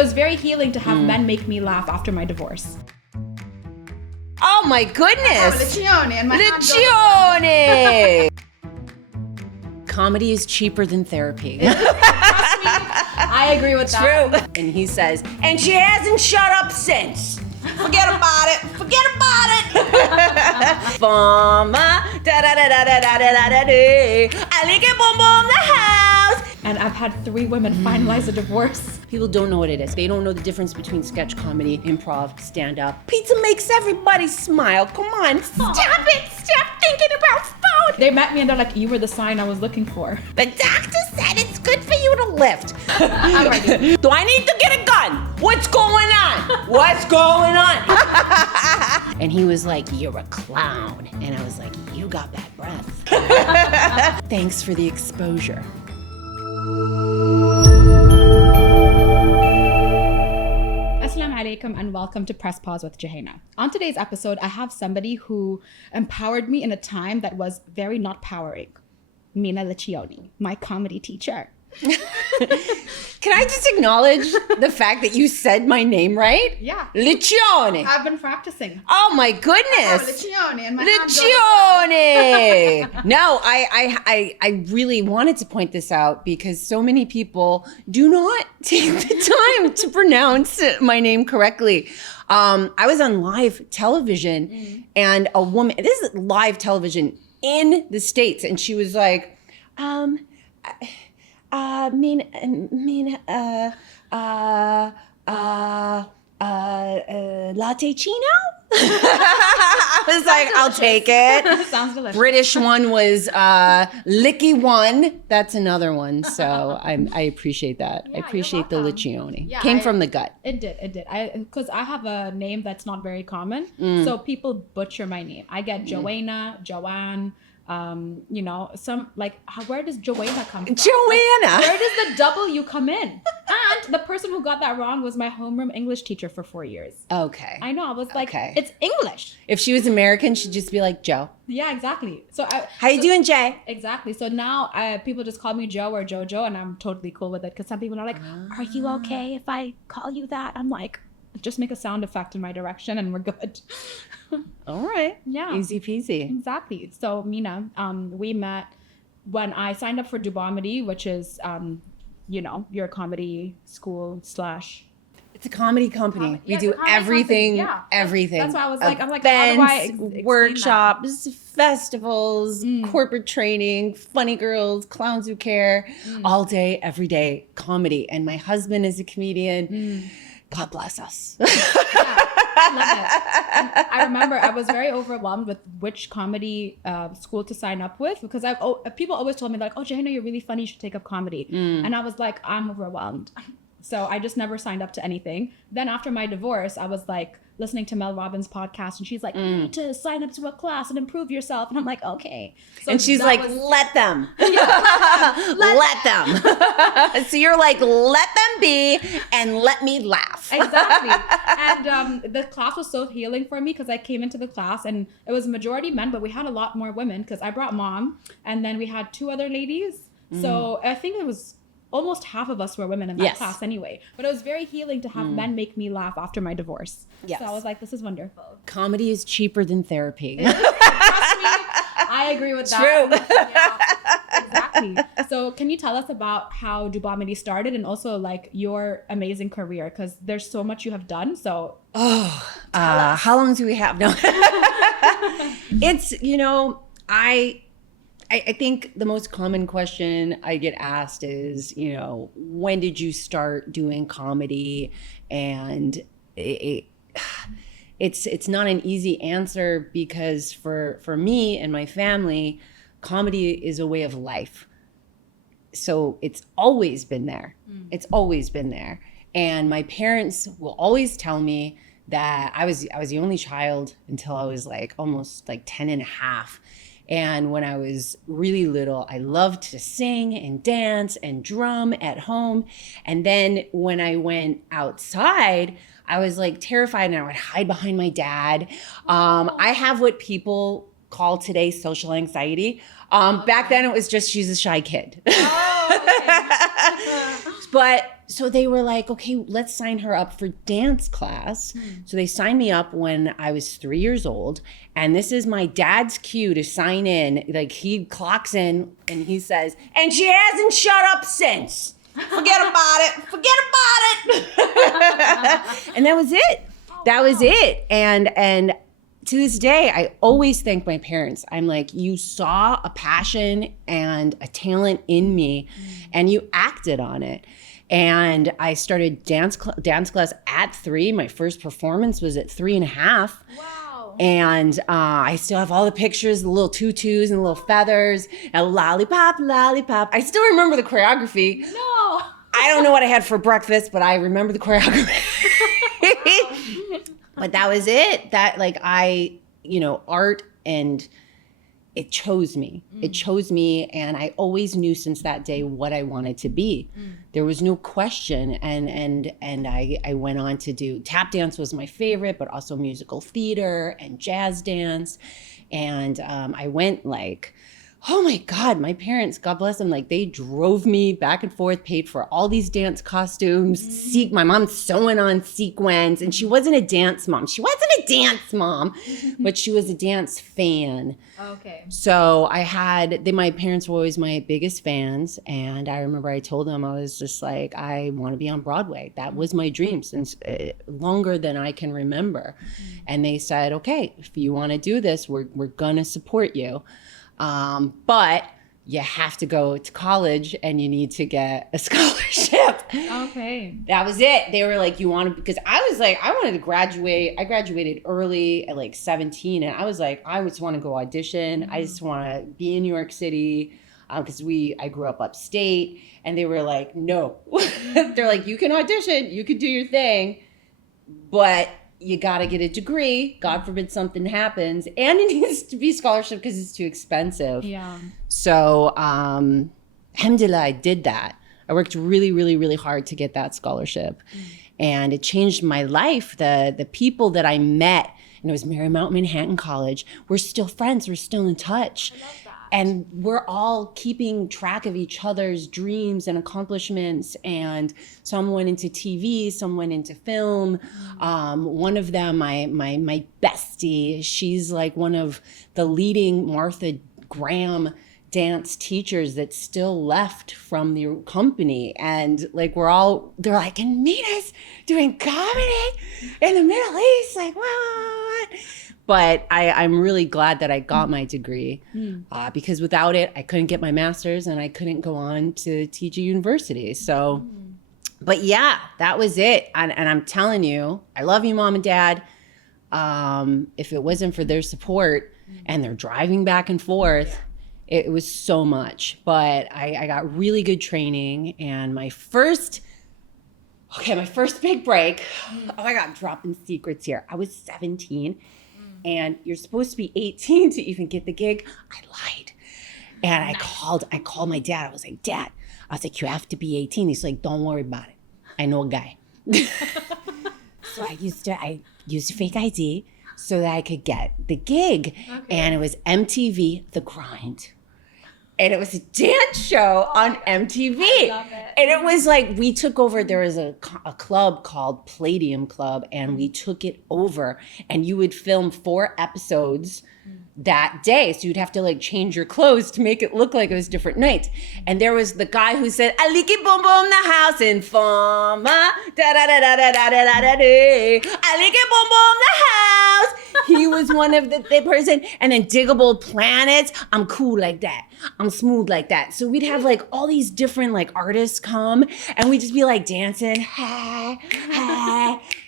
it was very healing to have men make me laugh after my divorce. Oh my goodness! 𝐿𝐿 and my 𝐿𝐿'𝐫𝐿'. Comedy is cheaper than therapy. I agree with that. True. And he says, and she hasn't shut up since. Forget about it. Forget about it. Fama, da da da da da da da da da. I like it, boom boom the house. And I've had 3 women finalize a divorce. People don't know what it is. They don't know the difference between sketch comedy, improv, stand-up. Pizza makes everybody smile. Come on, stop it. Stop thinking about food. They met me and they're like, you were the sign I was looking for. The doctor said it's good for you to lift. I'm ready. Do I need to get a gun? What's going on? What's going on? And he was like, you're a clown. And I was like, you got bad breath. Thanks for the exposure. Assalamu alaikum and welcome to Press Pause with Jouhayna. On today's episode, I have somebody who empowered me in a time that was very not powering. Mina, my comedy teacher. Can I just acknowledge the fact that you said my name right? Yeah. 𝐿𝐿'. I've been practicing. Oh my goodness. 𝐿𝐿 and my 𝐿𝐿'. No, I really wanted to point this out because so many people do not take the time to pronounce my name correctly. I was on live television and a woman, this is live television in the States, and she was like, latte chino? I was like, I'll take it. Sounds delicious. British one was licky one. That's another one. So I appreciate that. Yeah, I appreciate the you're 𝐿𝐿'. Yeah, Came from the gut. It did. Because I have a name that's not very common. So people butcher my name. I get Jouhayna, Joanne. You know, some like, where does Jouhayna come from? Joanna. Like, where does the W come in? And the person who got that wrong was my homeroom English teacher for 4 years. Okay. I know. I was like, Okay. it's English. If she was American, she'd just be like, Joe. Yeah, exactly. So How you doing, Jay? Exactly. So now people just call me Joe or Jojo, and I'm totally cool with it. Because some people are like, are you okay if I call you that? I'm like, just make a sound effect in my direction and we're good. All right. Yeah. Easy peasy. Exactly. So Mina, we met when I signed up for 𝐷𝐵omedy, which is, you know, your comedy school / It's a comedy company. We it's do a comedy everything, company. Yeah. everything. That's why I was like, Events, how do I explain workshops, festivals, corporate training, funny girls, clowns who care, all day, every day, comedy. And my husband is a comedian. God bless us. Yeah, I love it. And I remember I was very overwhelmed with which comedy school to sign up with because people always told me like, oh, Jouhayna, you're really funny. You should take up comedy. And I was like, I'm overwhelmed. So I just never signed up to anything. Then after my divorce, I was like listening to Mel Robbins' podcast and she's like, you need to sign up to a class and improve yourself. And I'm like, okay. So and she's like, let them. Let them. So you're like, let them be and let me laugh. Exactly. And the class was so healing for me because I came into the class and it was majority men, but we had a lot more women because I brought mom and then we had 2 other ladies. So I think it was almost half of us were women in that class anyway. But it was very healing to have men make me laugh after my divorce. Yes. So I was like, this is wonderful. Comedy is cheaper than therapy. Trust me, I agree with that. True. Yeah, exactly. So can you tell us about how 𝐷𝐵omedy started and also like your amazing career? Because there's so much you have done. So how long do we have? No. It's, you know, I think the most common question I get asked is, you know, when did you start doing comedy? And it's not an easy answer because for me and my family, comedy is a way of life. So it's always been there. It's always been there. And my parents will always tell me that I was the only child until I was like almost like 10 and a half. And when I was really little, I loved to sing and dance and drum at home. And then when I went outside, I was like terrified and I would hide behind my dad. I have what people call today social anxiety. Back then it was just she's a shy kid. But so they were like, okay, let's sign her up for dance class. So they signed me up when I was 3 years old. And this is my dad's cue to sign in. Like he clocks in and he says, and she hasn't shut up since. Forget about it. Forget about it. And that was it. That was it. And to this day, I always thank my parents. I'm like, you saw a passion and a talent in me and you acted on it. And I started dance class at 3. My first performance was at 3.5. Wow. And I still have all the pictures, the little tutus and the little feathers, and lollipop, lollipop. I still remember the choreography. No. I don't know what I had for breakfast, but I remember the choreography. But that was it. That like art and it chose me. It chose me, and I always knew since that day what I wanted to be. There was no question, and I went on to do tap dance was my favorite, but also musical theater and jazz dance, and I went like, oh my God, my parents, God bless them, like they drove me back and forth, paid for all these dance costumes. My mom's sewing on sequins, and she wasn't a dance mom. But she was a dance fan. Okay. So my parents were always my biggest fans. And I remember I told them, I was just like, I want to be on Broadway. That was my dream since longer than I can remember. And they said, okay, if you want to do this, we're going to support you. But you have to go to college and you need to get a scholarship. Okay. That was it. They were like, because I was like, I wanted to graduate. I graduated early at like 17. And I was like, I just want to go audition. I just want to be in New York City. Because I grew up upstate. And they were like, no. They're like, you can audition. You can do your thing. But you got to get a degree. God forbid something happens. And it needs to be scholarship because it's too expensive. Yeah. So, alhamdulillah, I did that. I worked really, really, really hard to get that scholarship. And it changed my life. The people that I met, and it was Marymount Manhattan College, we're still friends. We're still in touch. I love that. And we're all keeping track of each other's dreams and accomplishments. And some went into TV, some went into film. One of them, my bestie, she's like one of the leading Martha Graham dance teachers that's still left from the company. And like they're like, and Mina's doing comedy in the Middle East. Like, what? But I'm really glad that I got my degree because without it, I couldn't get my master's and I couldn't go on to teach at university. So, but yeah, that was it. And I'm telling you, I love you, Mom and Dad. If it wasn't for their support and their driving back and forth, it was so much. But I got really good training, and my first big break. Oh my God, I'm dropping secrets here. I was 17. And you're supposed to be 18 to even get the gig. I lied. And I called my dad. I was like, Dad, you have to be 18. He's like, don't worry about it. I know a guy. So I used a fake ID so that I could get the gig. Okay. And it was MTV The Grind. And it was a dance show on MTV. I love it. And it was like, we took over, there was a club called Palladium Club, and we took it over. And you would film 4 episodes that day. So you'd have to like change your clothes to make it look like it was different nights. And there was the guy who said, Aliki boom boom the house in Fama, da da da da da da da da da da. Aliki boom boom the house. He was one of the person. And then Diggable Planets, I'm cool like that. I'm smooth like that. So we'd have like all these different like artists come, and we'd just be like dancing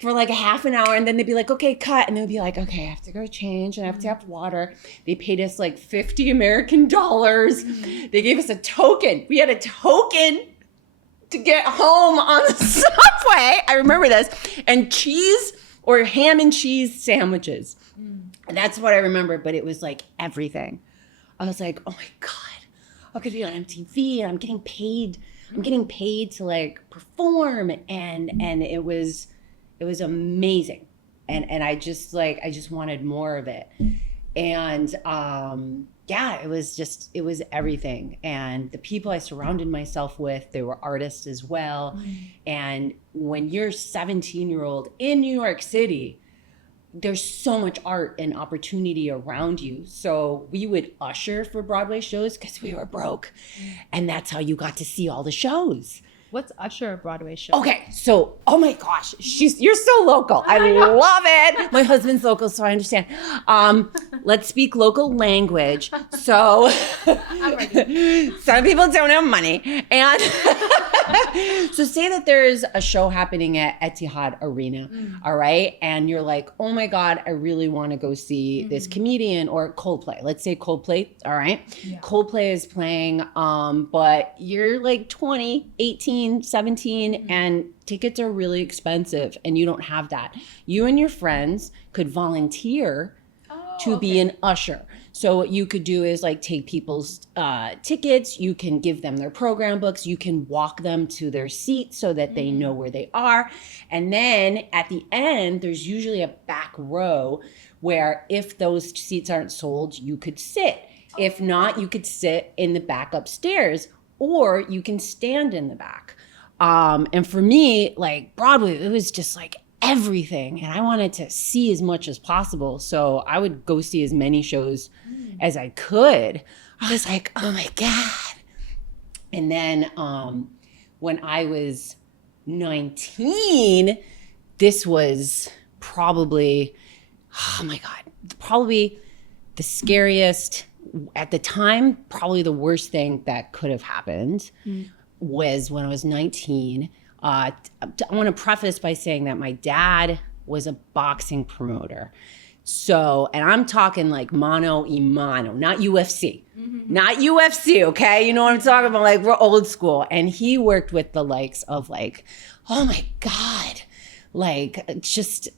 for like a half an hour, and then they'd be like, okay, cut. And they'd be like, okay, I have to go change and I have to have water. They paid us like $50 American. They gave us a token. We had a token to get home on the subway. I remember this. And cheese or ham and cheese sandwiches. And that's what I remember, but it was like everything. I was like, oh my God, I'm gonna be on MTV and I'm getting paid to like perform. And it was amazing. And I just wanted more of it. And yeah, it was everything. And the people I surrounded myself with, they were artists as well. And when you're 17-year-old in New York City, there's so much art and opportunity around you. So we would usher for Broadway shows because we were broke. And that's how you got to see all the shows. What's Usher a Broadway show? Okay, so, oh my gosh, you're so local. I love it. My husband's local, so I understand. Let's speak local language. So, some people don't have money. And so say that there's a show happening at Etihad Arena, all right? And you're like, oh my God, I really want to go see this comedian or Coldplay. Let's say Coldplay, all right? Yeah. Coldplay is playing, but you're like 20, 18, 17, and tickets are really expensive and you don't have that. You and your friends could volunteer to be an usher. So what you could do is like take people's tickets, you can give them their program books, you can walk them to their seat so that they know where they are. And then at the end, there's usually a back row where if those seats aren't sold, you could sit. If not, you could sit in the back upstairs, or you can stand in the back. And for me, like Broadway, it was just like everything. And I wanted to see as much as possible. So I would go see as many shows as I could. I was like, oh my God. And then when I was 19, this was probably, oh my God, probably the scariest, at the time, probably the worst thing that could have happened was when I was 19. I want to preface by saying that my dad was a boxing promoter. So, and I'm talking like mano y mano, not UFC. Not UFC, okay? You know what I'm talking about? Like, we're old school. And he worked with the likes of like, oh my God, like just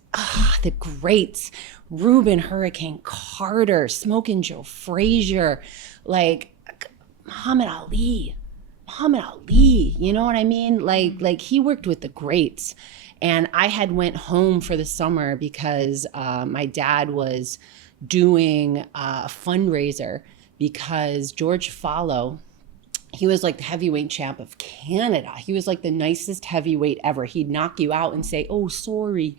the greats. Reuben Hurricane Carter, Smokin' Joe Frazier, like Muhammad Ali, you know what I mean? Like he worked with the greats. And I had went home for the summer because my dad was doing a fundraiser because George Follow, he was like the heavyweight champ of Canada. He was like the nicest heavyweight ever. He'd knock you out and say, oh, sorry.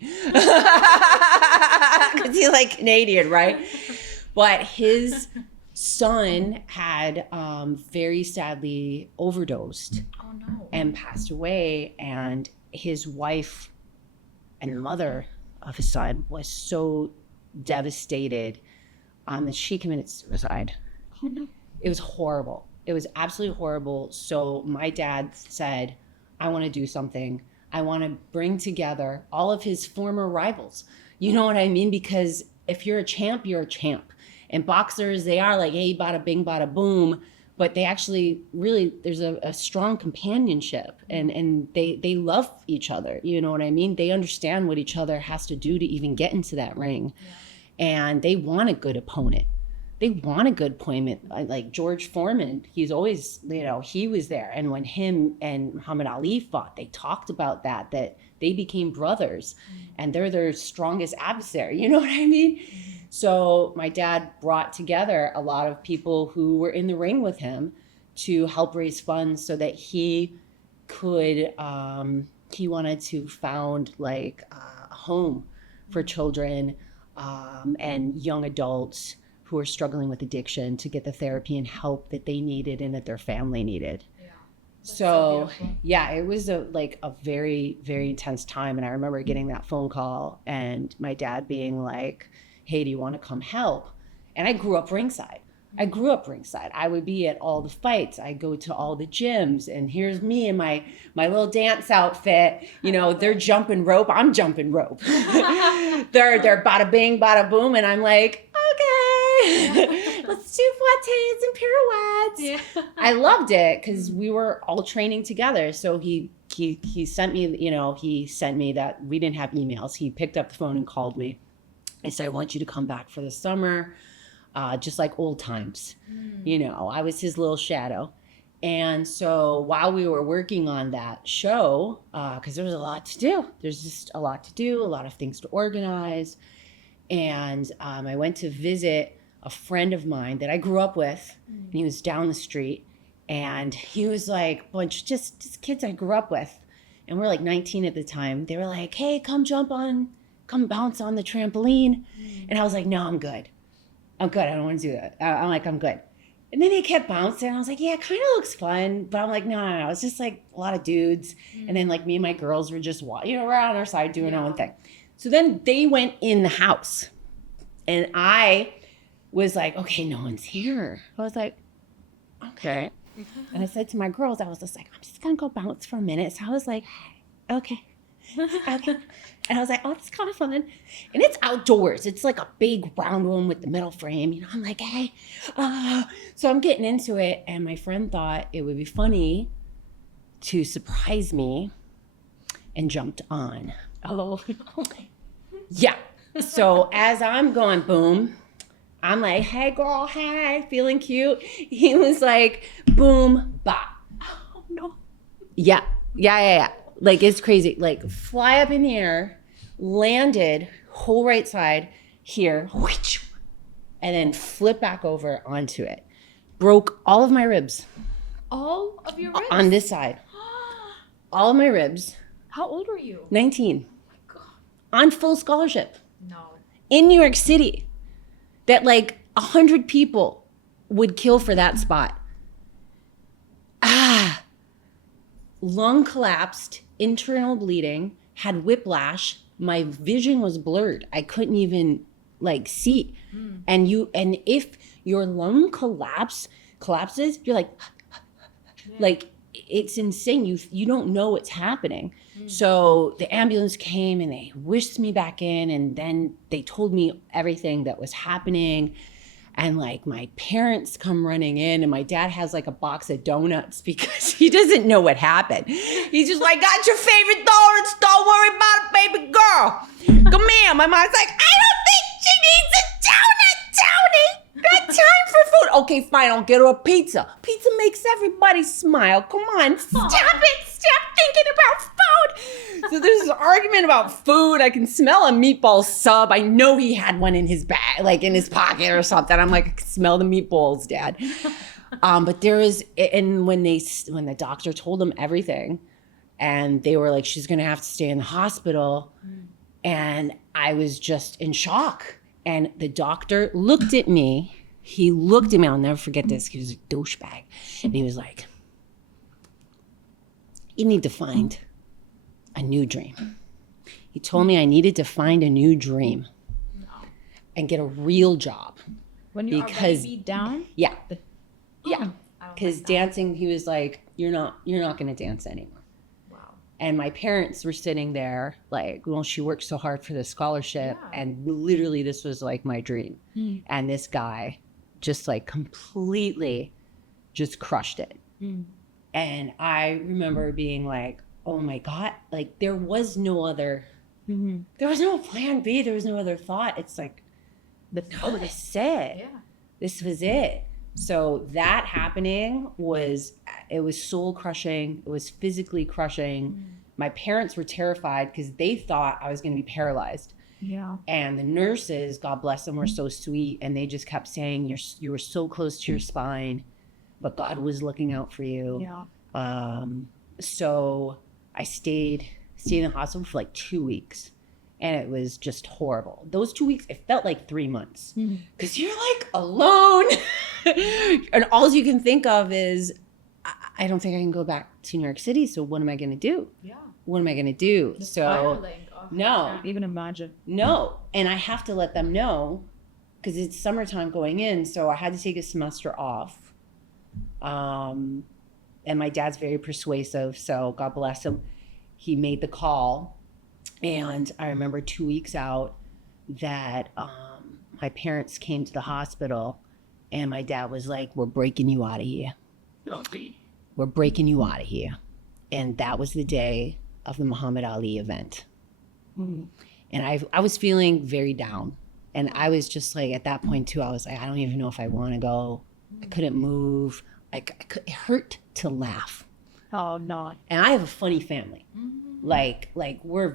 Because he's like Canadian, right? But his son had very sadly overdosed and passed away. And his wife and mother of his son was so devastated that she committed suicide. Oh, no. It was horrible. It was absolutely horrible. So my dad said, I want to do something. I want to bring together all of his former rivals. You know what I mean? Because if you're a champ, you're a champ. And boxers, they are like, hey, bada bing, bada boom. But they actually really, there's a strong companionship and they love each other. You know what I mean? They understand what each other has to do to even get into that ring. Yeah. And they want a good opponent. They want a good appointment. Like George Foreman, he's always, you know, he was there. And when him and Muhammad Ali fought, they talked about that they became brothers and they're their strongest adversary. You know what I mean? So my dad brought together a lot of people who were in the ring with him to help raise funds so that he could, he wanted to found like a home for children and young adults who are struggling with addiction to get the therapy and help that they needed and that their family needed. Yeah. So yeah, it was a very, very intense time. And I remember getting that phone call and my dad being like, hey, do you want to come help? And I grew up ringside. I would be at all the fights. I go to all the gyms and here's me in my little dance outfit. You know, they're jumping rope. I'm jumping rope. they're bada bing, bada boom. And I'm like, okay, let's do flattes and pirouettes. Yeah. I loved it because we were all training together. So he sent me, you know, that we didn't have emails. He picked up the phone and called me. I said, I want you to come back for the summer. Just like old times, you know, I was his little shadow. And so while we were working on that show, because there was a lot to do, there's just a lot to do, a lot of things to organize. And I went to visit a friend of mine that I grew up with, and he was down the street, and he was like a bunch just kids I grew up with, and we're like 19 at the time. They were like, hey, come bounce on the trampoline. And I was like, no, I'm good. I don't want to do that. I'm good. And then he kept bouncing. I was like, yeah, it kind of looks fun. But I'm like, no. It's just like a lot of dudes. And then like me and my girls were just, we're on our side doing our own thing. So then they went in the house. And I was like, okay, no one's here. I was like, okay. And I said to my girls, I was just like, I'm just going to go bounce for a minute. So I was like, okay. And I was like, oh, it's kind of fun. And it's outdoors. It's like a big round one with the metal frame. You know, I'm like, hey. So I'm getting into it. And my friend thought it would be funny to surprise me and jumped on. Hello. Yeah. So as I'm going, boom, I'm like, hey, girl, hey, feeling cute. He was like, boom, bop. Oh, no. Yeah. Like, it's crazy. Like, fly up in the air, landed, whole right side here, and then flip back over onto it. Broke all of my ribs. All of your ribs? On this side. All of my ribs. How old were you? 19. Oh my God. On full scholarship. No. In New York City. That like 100 people would kill for that spot. Lung collapsed, internal bleeding, had whiplash. My vision was blurred. I couldn't even like see. And if your lung collapses, you're like, like it's insane. You don't know what's happening. So the ambulance came and they whisked me back in, and then they told me everything that was happening. And like my parents come running in, and my dad has like a box of donuts because he doesn't know what happened. He's just like, got your favorite donuts, don't worry about it, baby girl. Come here. My mom's like, I don't think she needs a donut, Tony. Got time for food. Okay, fine, I'll get her a pizza. Pizza makes everybody smile. Come on, stop it. Stop thinking about food. So there's this argument about food. I can smell a meatball sub. I know he had one in his bag, like in his pocket or something. I'm like, I can smell the meatballs, Dad. But there is, and when the doctor told them everything, and they were like, she's gonna have to stay in the hospital, and I was just in shock. And the doctor looked at me. He looked at me. I'll never forget this. He was a douchebag, and he was like, you need to find a new dream. He told me I needed to find a new dream and get a real job. When you already beat down? Yeah. Yeah. Because dancing, he was like, you're not going to dance anymore. Wow. And my parents were sitting there like, well, she worked so hard for the scholarship. Yeah. And literally this was like my dream. And this guy just like completely just crushed it. And I remember being like, oh my God, like there was no other, there was no plan B. There was no other thought. It's like, this is it. Yeah. This was it. So that happening was soul crushing. It was physically crushing. My parents were terrified because they thought I was going to be paralyzed. Yeah. And the nurses, God bless them, were so sweet. And they just kept saying, you were so close to your spine, but God was looking out for you. Yeah. So I stayed in the hospital for like 2 weeks, and it was just horrible. Those 2 weeks, it felt like 3 months because you're like alone. And all you can think of is, I don't think I can go back to New York City. So what am I going to do? Yeah. What am I going to do? Just spiraling. No. I can't even imagine. No. And I have to let them know because it's summertime going in. So I had to take a semester off. And my dad's very persuasive, so God bless him. He made the call. And I remember 2 weeks out that my parents came to the hospital, and my dad was like, we're breaking you out of here. We're breaking you out of here. And that was the day of the Muhammad Ali event. And I was feeling very down. And I was just like, at that point too, I was like, I don't even know if I want to go. I couldn't move. It hurt to laugh. Oh, no. And I have a funny family. Like we're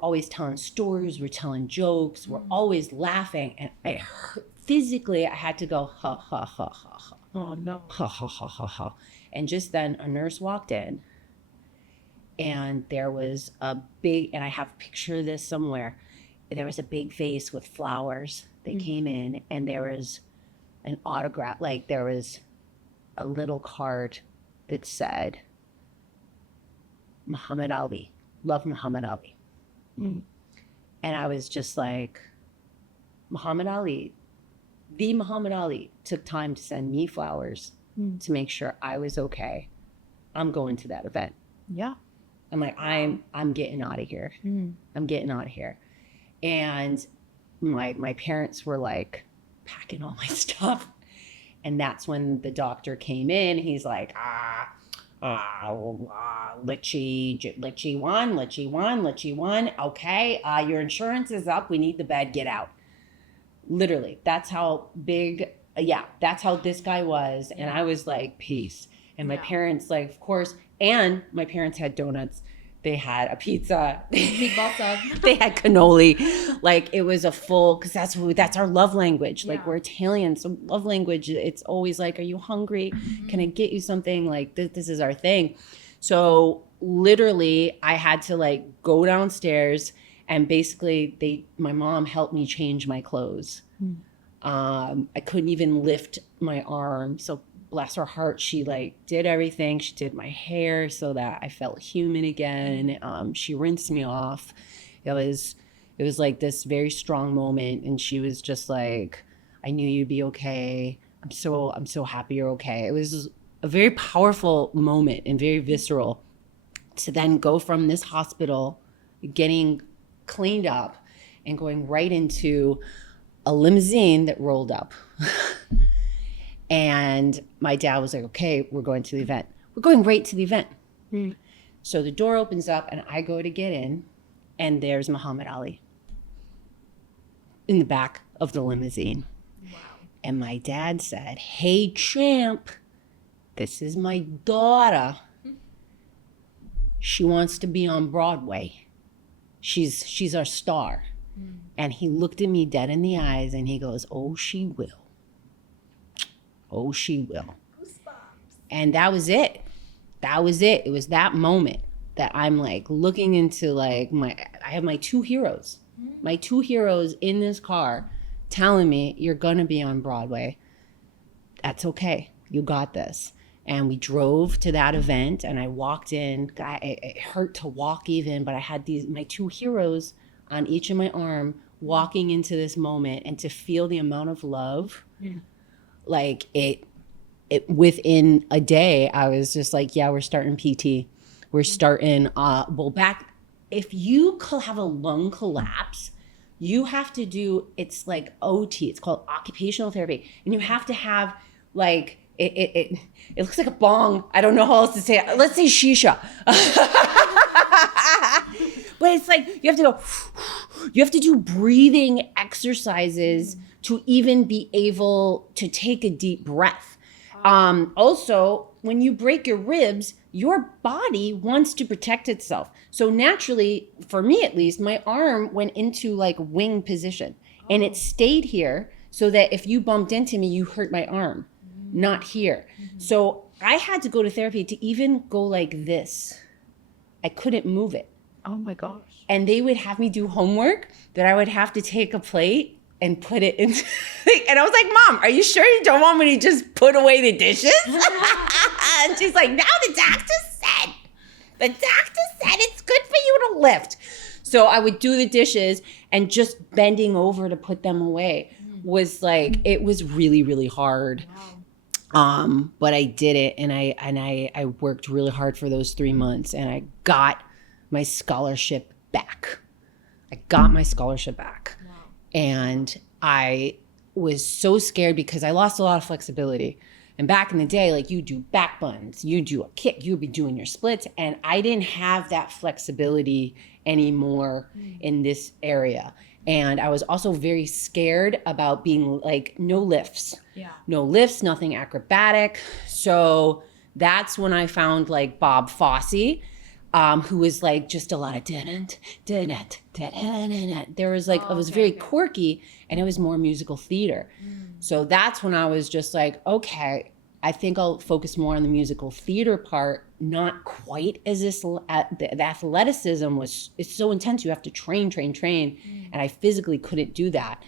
always telling stories. We're telling jokes. We're always laughing. And physically, I had to go, ha, ha, ha, ha, ha. Oh, no. Ha, ha, ha, ha, ha. And just then a nurse walked in, and there was a big, and I have a picture of this somewhere, there was a big vase with flowers that came in, and there was an autograph, like there was a little card that said, Muhammad Ali, love Muhammad Ali. And I was just like, Muhammad Ali, the Muhammad Ali took time to send me flowers to make sure I was okay. I'm going to that event. Yeah. I'm like, I'm getting out of here. I'm getting out of here. And my parents were like packing all my stuff. And that's when the doctor came in. He's like, 𝐬𝐮𝐬𝐜𝐫𝐢𝐻𝐿𝐬1. Okay, your insurance is up. We need the bed. Get out. Literally, that's how big, that's how this guy was. And I was like, peace. And my parents, like, of course, and my parents had donuts. They had a pizza. Meatball sub. They had cannoli. Like, it was a full, because that's our love language. Like, we're Italian, so love language, it's always like, are you hungry? Can I get you something? Like, this is our thing. So literally, I had to like go downstairs, and basically my mom helped me change my clothes. I couldn't even lift my arm. So bless her heart, she like did everything. She did my hair so that I felt human again. She rinsed me off. It was like this very strong moment. And she was just like, I knew you'd be okay. I'm so happy you're okay. It was a very powerful moment and very visceral to then go from this hospital, getting cleaned up and going right into a limousine that rolled up. And my dad was like, okay, we're going to the event. We're going right to the event. So the door opens up and I go to get in, and there's Muhammad Ali in the back of the limousine. Wow. And my dad said, hey, champ, this is my daughter. She wants to be on Broadway. She's our star. And he looked at me dead in the eyes and he goes, oh, she will. Oh, she will. And that was it. That was it. It was that moment that I'm like looking into like I have my two heroes. My two heroes in this car telling me, you're going to be on Broadway. That's okay. You got this. And we drove to that event and I walked in. It hurt to walk even, but I had my two heroes on each of my arm walking into this moment, and to feel the amount of love. Like it within a day, I was just like, yeah, we're starting PT. We're starting, if you have a lung collapse, you have to do, it's like OT, it's called occupational therapy. And you have to have like, it looks like a bong. I don't know how else to say it. Let's say shisha. But it's like, you have to do breathing exercises to even be able to take a deep breath. Also, when you break your ribs, your body wants to protect itself. So naturally, for me at least, my arm went into like wing position, and it stayed here so that if you bumped into me, you hurt my arm, not here. So I had to go to therapy to even go like this. I couldn't move it. Oh my gosh. And they would have me do homework that I would have to take a plate and put it into, and I was like, Mom, are you sure you don't want me to just put away the dishes? And she's like, no, the doctor said it's good for you to lift. So I would do the dishes, and just bending over to put them away was like, it was really, really hard. Wow. But I did it, and I worked really hard for those 3 months, and I got my scholarship back. Wow. And I was so scared because I lost a lot of flexibility. And back in the day, like, you do back buns, you do a kick, you'd be doing your splits. And I didn't have that flexibility anymore in this area. And I was also very scared about being like, no lifts. No lifts, nothing acrobatic. So that's when I found like Bob Fosse. who was like just a lot of there was like, it was very quirky, and it was more musical theater. So that's when I was just like, okay, I think I'll focus more on the musical theater part, not quite as this, the athleticism it's so intense. You have to train. And I physically couldn't do that.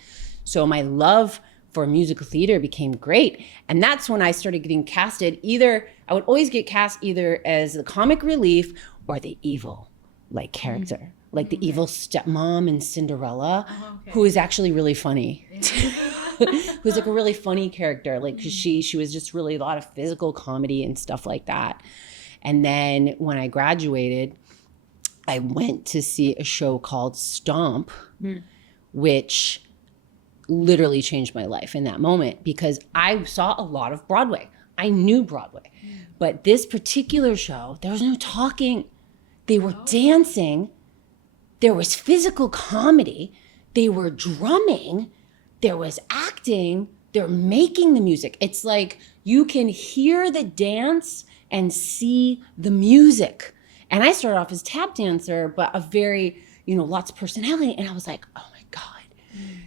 So my love for musical theater became great. And that's when I started getting casted. I would always get cast either as the comic relief or the evil like character, like the evil stepmom in Cinderella, who is actually really funny. Who's like a really funny character, like, cause she was just really a lot of physical comedy and stuff like that. And then when I graduated, I went to see a show called Stomp, which literally changed my life in that moment, because I saw a lot of Broadway. I knew Broadway, but this particular show, there was no talking. They were dancing. There was physical comedy. They were drumming. There was acting. They're making the music. It's like you can hear the dance and see the music. And I started off as tap dancer, but a very, lots of personality. And I was like, oh my God,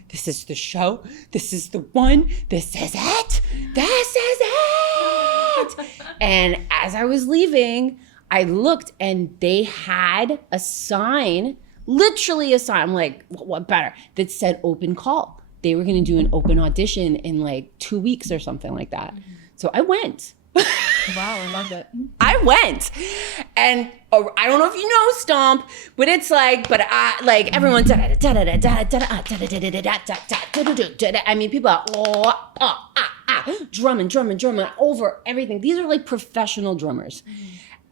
this is the show. This is the one. This is it. This is it. And as I was leaving, I looked and they had a sign, literally a sign. I'm like, what better? That said open call. They were going to do an open audition in like 2 weeks or something like that. So I went. Wow, I loved it. I went. And I don't know if you know Stomp, but it's like, everyone's, I mean, people are, drumming over everything. These are like professional drummers.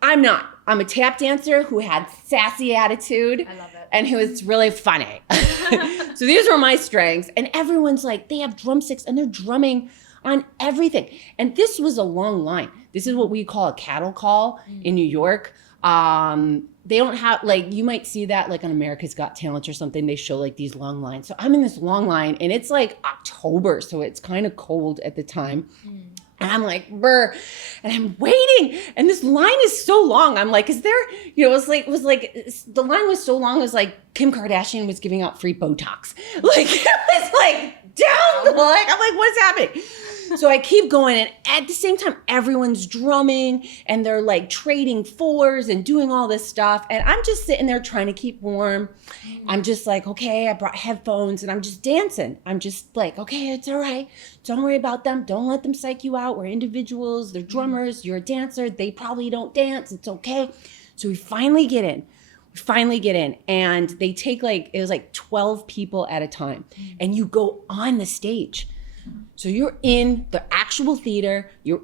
I'm not. I'm a tap dancer who had sassy attitude. I love it. And who was really funny. So these were my strengths. And everyone's like, they have drumsticks and they're drumming on everything. And this was a long line. This is what we call a cattle call in New York. They don't have, like, you might see that like on America's Got Talent or something. They show like these long lines. So I'm in this long line and it's like October. So it's kind of cold at the time. And I'm like, brr, and I'm waiting. And this line is so long. I'm like, is there, it was like, the line was so long. It was like Kim Kardashian was giving out free Botox. Like, it was like down the line. I'm like, what is happening? So I keep going. And at the same time, everyone's drumming and they're like trading fours and doing all this stuff. And I'm just sitting there trying to keep warm. I'm just like, okay, I brought headphones and I'm just dancing. I'm just like, okay, it's all right. Don't worry about them. Don't let them psych you out. We're individuals. They're drummers. You're a dancer. They probably don't dance. It's okay. So we finally get in. And they take it was like 12 people at a time. And you go on the stage. So you're in the actual theater, you're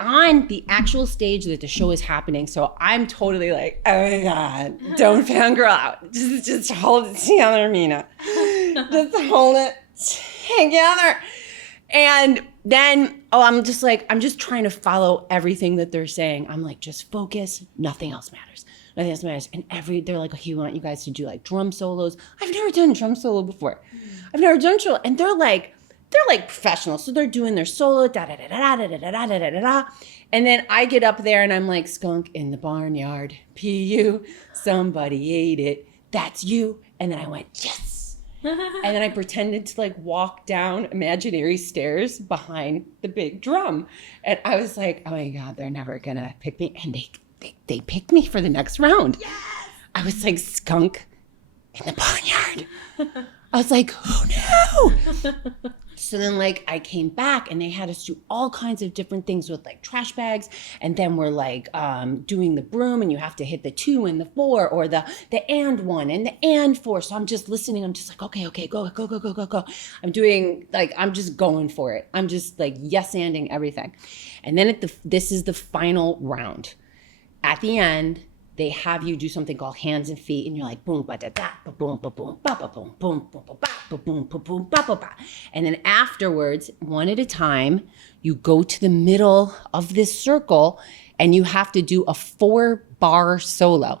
on the actual stage that the show is happening. So I'm totally like, oh my God, don't fangirl out. Just hold it together, Mina. Just hold it together. And then, I'm just trying to follow everything that they're saying. I'm like, just focus, nothing else matters. And they're like, okay, we want you guys to do like drum solos. I've never done a drum solo before. I've never done solo. And they're like professionals. So they're doing their solo, And then I get up there and I'm like, skunk in the barnyard, P.U., somebody ate it. That's you. And then I went, yes. And then I pretended to like walk down imaginary stairs behind the big drum. And I was like, oh my God, they're never gonna pick me. And they picked me for the next round. Yes. I was like, skunk in the barnyard. I was like, oh no. So then like I came back and they had us do all kinds of different things with like trash bags. And then we're like doing the broom and you have to hit the 2 and the 4 or the and 1 and the and 4. So I'm just listening. I'm just like, okay, go. I'm just going for it. I'm just like yes-anding everything. And then this is the final round. At the end, they have you do something called hands and feet, and you're like boom ba da da ba boom ba boom ba ba boom boom ba ba ba boom ba boom ba ba ba. And then afterwards, one at a time, you go to the middle of this circle, and you have to do a 4-bar solo.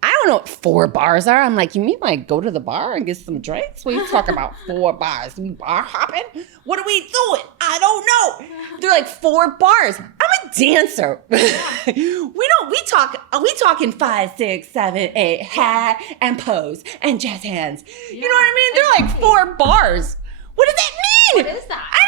I don't know what 4 bars are. I'm like, you mean like go to the bar and get some drinks? What are you talking about 4 bars? We bar hopping? What are we doing? I don't know. They're like 4 bars. I'm a dancer. we talking 5, 6, 7, 8, hat and pose and jazz hands. You know what I mean? They're like 4 bars. What does that mean? What is that? I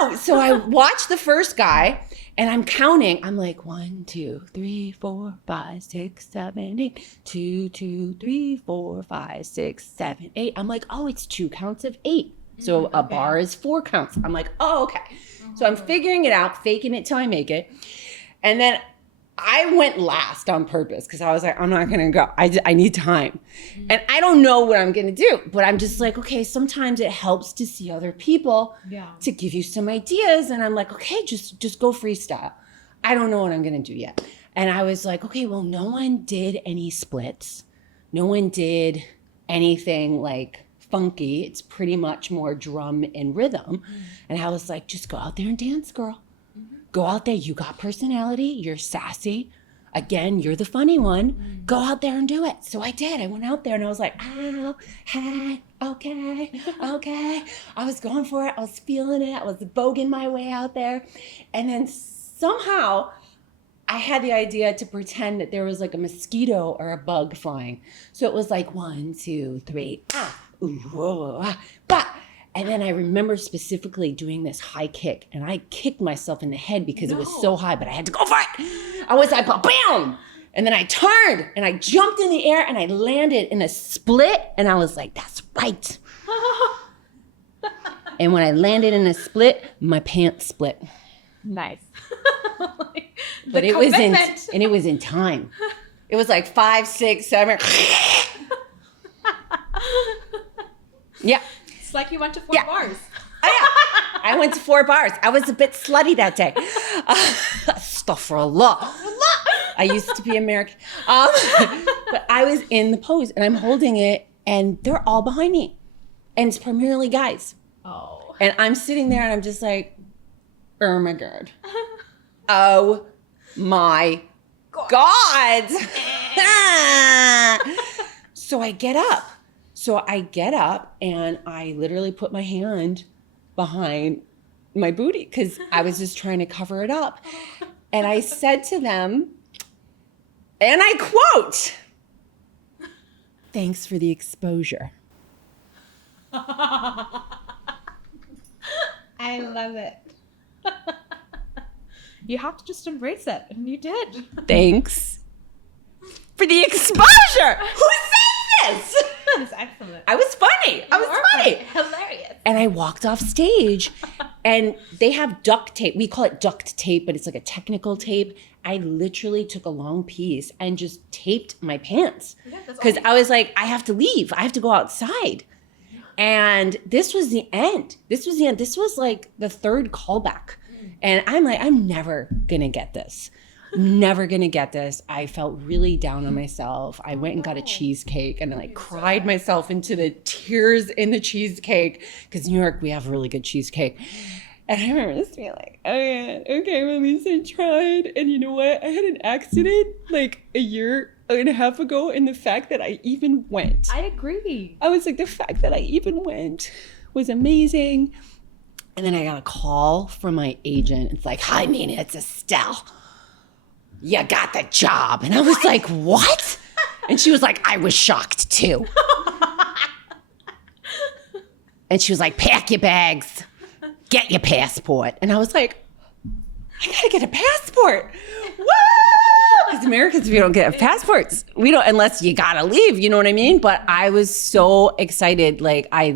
don't know. So I watched the first guy. And I'm counting. I'm like 1, 2, 3, 4, 5, 6, 7, 8. 2, 2, 3, 4, 5, 6, 7, 8. I'm like, oh, it's 2 counts of 8. So a bar is 4 counts. I'm like, oh, okay. So I'm figuring it out, faking it till I make it. And then I went last on purpose because I was like, I'm not gonna go. I need time. And I don't know what I'm gonna do, but I'm just like, okay, sometimes it helps to see other people to give you some ideas. And I'm like, okay, just go freestyle. I don't know what I'm gonna do yet. And I was like, okay, well, no one did any splits. No one did anything like funky. It's pretty much more drum and rhythm. And I was like, just go out there and dance, girl. Go out there. You got personality. You're sassy. Again, you're the funny one. Go out there and do it. So I did. I went out there and I was like, oh, hey, okay. I was going for it. I was feeling it. I was voguing my way out there. And then somehow I had the idea to pretend that there was like a mosquito or a bug flying. So it was like 1, 2, 3, ooh, whoa, bah. And then I remember specifically doing this high kick, and I kicked myself in the head because it was so high, but I had to go for it. I was like, bam! And then I turned, and I jumped in the air, and I landed in a split, and I was like, that's right. And when I landed in a split, my pants split. Nice. But it was in time. It was like 5, 6, 7. Yeah. It's like you went to 4 bars. Oh, yeah. I went to 4 bars. I was a bit slutty that day. Astaghfirullah. I used to be American. But I was in the pose and I'm holding it and they're all behind me. And it's primarily guys. Oh. And I'm sitting there and I'm just like, oh my God. Oh my God. So I get up and I literally put my hand behind my booty because I was just trying to cover it up. And I said to them, and I quote, "Thanks for the exposure." I love it. You have to just embrace it, and you did. Thanks for the exposure. Who said this? That's excellent. I was funny. Hilarious. And I walked off stage and they have duct tape. We call it duct tape, but it's like a technical tape. I literally took a long piece and just taped my pants because I was like, I have to leave. I have to go outside. And this was the end. This was like the 3rd callback. And I'm like, I'm never going to get this. Never gonna get this. I felt really down on myself. I went and got a cheesecake and I like cried myself into the tears in the cheesecake because New York, we have really good cheesecake. And I remember this being like, oh yeah, okay, well, at least I tried. And you know what? I had an accident like a year and a half ago, and the fact that I even went. I agree. I was like, the fact that I even went was amazing. And then I got a call from my agent. It's like, hi, Mina, it's Estelle. You got the job. And I was like, what? And she was like, I was shocked too. And she was like, pack your bags, get your passport. And I was like, I gotta get a passport. Woo! Because Americans, we don't get passports. We don't, unless you gotta leave, you know what I mean? But I was so excited. Like I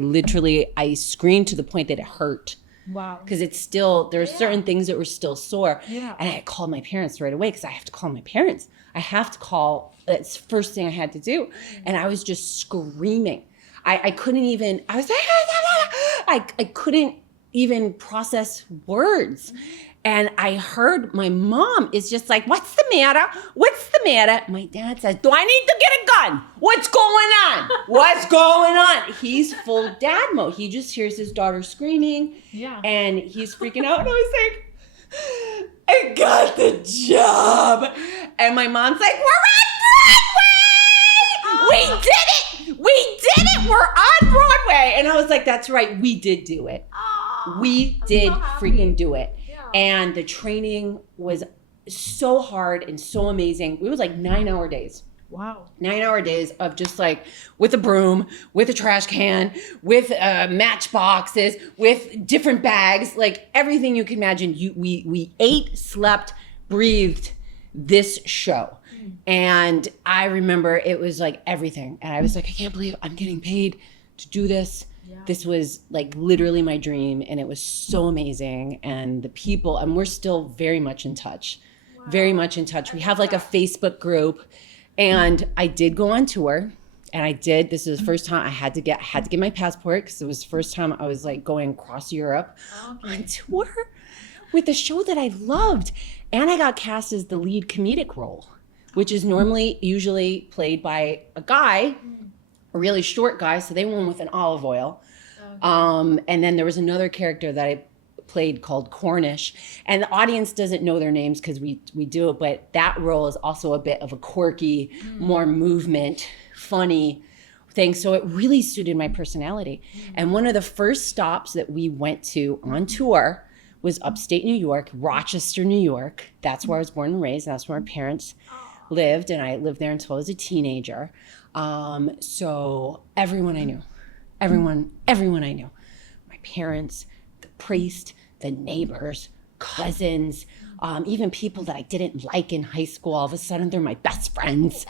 screamed to the point that it hurt. Wow. Because it's still, there are certain things that were still sore. Yeah. And I called my parents right away because I have to call my parents. That's the first thing I had to do. And I was just screaming. I couldn't even, I was like, I couldn't even process words. And I heard my mom is just like, what's the matter? What's the matter? My dad says, do I need to get a gun? What's going on? What's going on? He's full dad mode. He just hears his daughter screaming. Yeah. And he's freaking out. And I was like, I got the job. And my mom's like, we're on We did it! We did it! We're on Broadway! And I was like, that's right, we did do it. We did freaking do it. Yeah. And the training was so hard and so amazing. It was like 9-hour days. Wow. 9-hour days of just like with a broom, with a trash can, with matchboxes, with different bags, like everything you can imagine. We ate, slept, breathed this show. And I remember it was like everything. And I was like, I can't believe I'm getting paid to do this. Yeah. This was like literally my dream. And it was so amazing. And the people, and we're still very much in touch. Wow. Very much in touch. We have like a Facebook group. And I did go on tour. And this is the first time I had to get my passport, because it was the first time I was like going across Europe on tour with a show that I loved. And I got cast as the lead comedic role, which is usually played by a guy, a really short guy. So they went with an olive oil. Okay. And then there was another character that I played called Cornish. And the audience doesn't know their names because we do it, but that role is also a bit of a quirky, more movement, funny thing. So it really suited my personality. And one of the first stops that we went to on tour was upstate New York, Rochester, New York. That's where I was born and raised. That's where my parents lived. And I lived there until I was a teenager. So everyone I knew, everyone I knew, my parents, the priest, the neighbors, cousins, even people that I didn't like in high school, all of a sudden they're my best friends.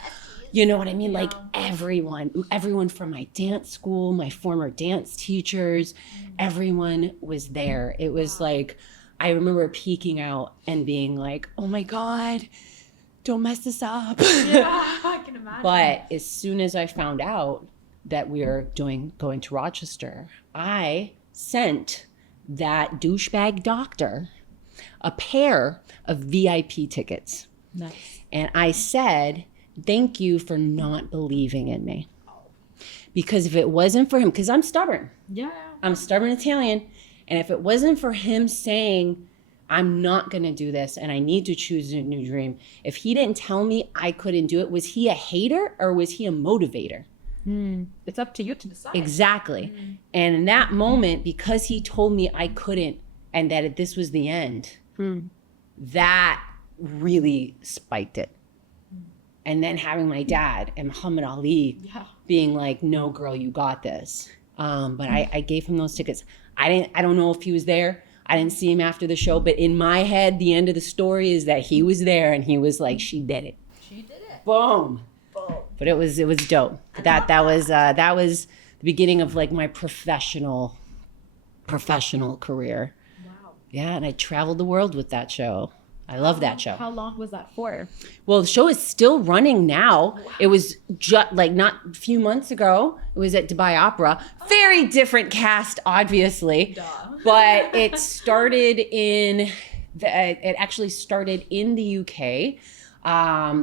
You know what I mean? Yeah. Like everyone from my dance school, my former dance teachers, everyone was there. It was like, I remember peeking out and being like, oh my God, don't mess this up. Yeah, I can imagine. But as soon as I found out that we were going to Rochester, I sent that douchebag doctor a pair of VIP tickets. Nice. And I said, thank you for not believing in me. Because if it wasn't for him, because I'm stubborn. Yeah. I'm stubborn Italian. And if it wasn't for him saying, I'm not going to do this and I need to choose a new dream, if he didn't tell me I couldn't do it, was he a hater or was he a motivator? It's up to you to decide. Exactly. And in that moment, because he told me I couldn't and that this was the end, that really spiked it. And then having my dad and Muhammad Ali being like, no, girl, you got this. But I gave him those tickets. I don't know if he was there. I didn't see him after the show, but in my head, the end of the story is that he was there and he was like, she did it. She did it. Boom. But it was dope. That was the beginning of like my professional career. Wow. Yeah, and I traveled the world with that show. I love that show. How long was that for? Well, the show is still running now. Wow. It was just like not a few months ago. It was at Dubai Opera. Very different cast, obviously. Duh. But it actually started in the UK.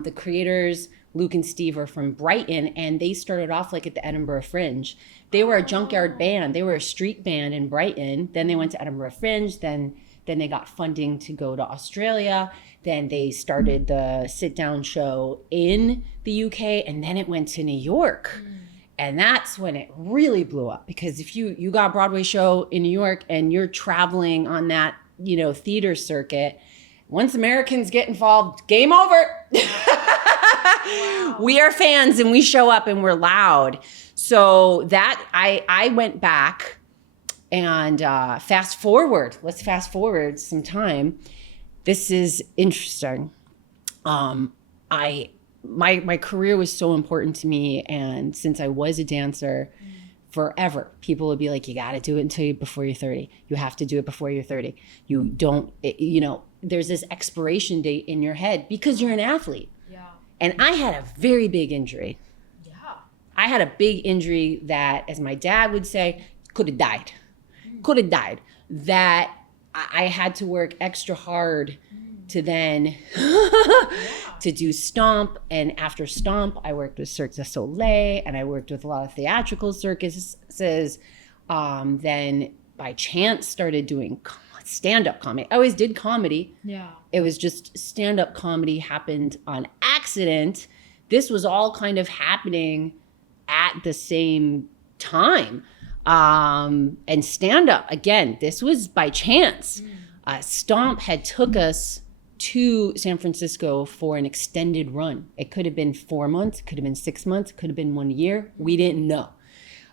The creators, Luke and Steve, are from Brighton, and they started off like at the Edinburgh Fringe. They were a junkyard band. They were a street band in Brighton. Then they went to Edinburgh Fringe. Then they got funding to go to Australia. Then they started the sit-down show in the UK, and then it went to New York. And that's when it really blew up, because if you got a Broadway show in New York and you're traveling on that, theater circuit, once Americans get involved, game over. Wow. We are fans and we show up and we're loud. So that I went back. And let's fast forward some time. This is interesting. My career was so important to me, and since I was a dancer forever, people would be like, you got to do it before you're 30. You have to do it before you're 30. You don't, there's this expiration date in your head because you're an athlete. Yeah. And I had a very big injury. Yeah. I had a big injury that, as my dad would say, could have died. That I had to work extra hard to then to do Stomp. And after Stomp, I worked with Cirque du Soleil, and I worked with a lot of theatrical circuses. Then by chance started doing stand-up comedy. I always did comedy. Yeah. It was just stand-up comedy happened on accident this was all kind of happening at the same time. And stand up, again, this was by chance. Stomp had took us to San Francisco for an extended run. It could have been 4 months, it could have been 6 months, it could have been 1 year. We didn't know.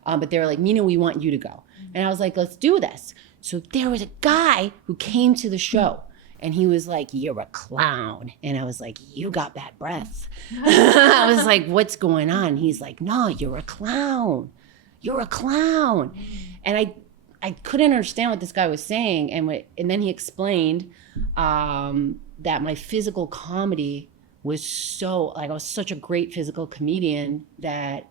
But they were like, Mina, we want you to go. And I was like, let's do this. So there was a guy who came to the show and he was like, you're a clown. And I was like, you got bad breath. I was like, what's going on? He's like, no, you're a clown. You're a clown. And I couldn't understand what this guy was saying. And then he explained that my physical comedy was so, like, I was such a great physical comedian that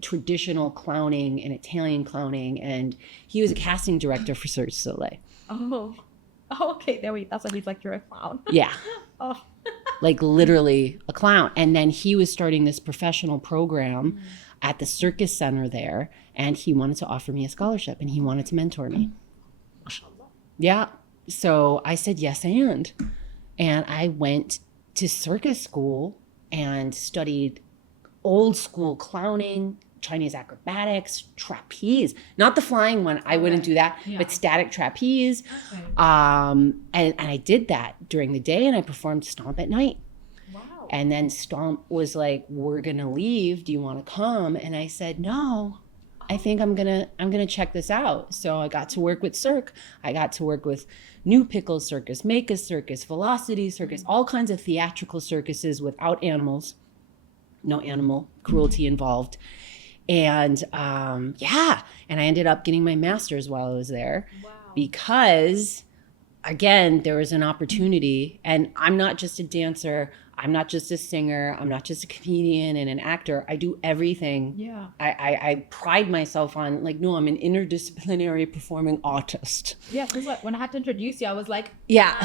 traditional clowning and Italian clowning, and he was a casting director for Cirque du Soleil. Oh, okay. That's why he's like, you're a clown. Yeah. Oh. Like literally a clown. And then he was starting this professional program at the Circus Center there, and he wanted to offer me a scholarship and he wanted to mentor me. Yeah. So I said yes and I went to circus school and studied old school clowning, Chinese acrobatics, trapeze, not the flying one. I wouldn't do that, but static trapeze. Okay. And I did that during the day, and I performed Stomp at night. Wow. And then Stomp was like, we're going to leave. Do you want to come? And I said, no, I think I'm going to check this out. So I got to work with Cirque. I got to work with New Pickles Circus, Make a Circus, Velocity Circus, all kinds of theatrical circuses without animals. No animal cruelty involved. And and I ended up getting my master's while I was there. Wow. Because, again, there was an opportunity. And I'm not just a dancer. I'm not just a singer. I'm not just a comedian and an actor. I do everything. Yeah. I pride myself on, like, no, I'm an interdisciplinary performing artist. Yeah, because when I had to introduce you, I was like, yeah,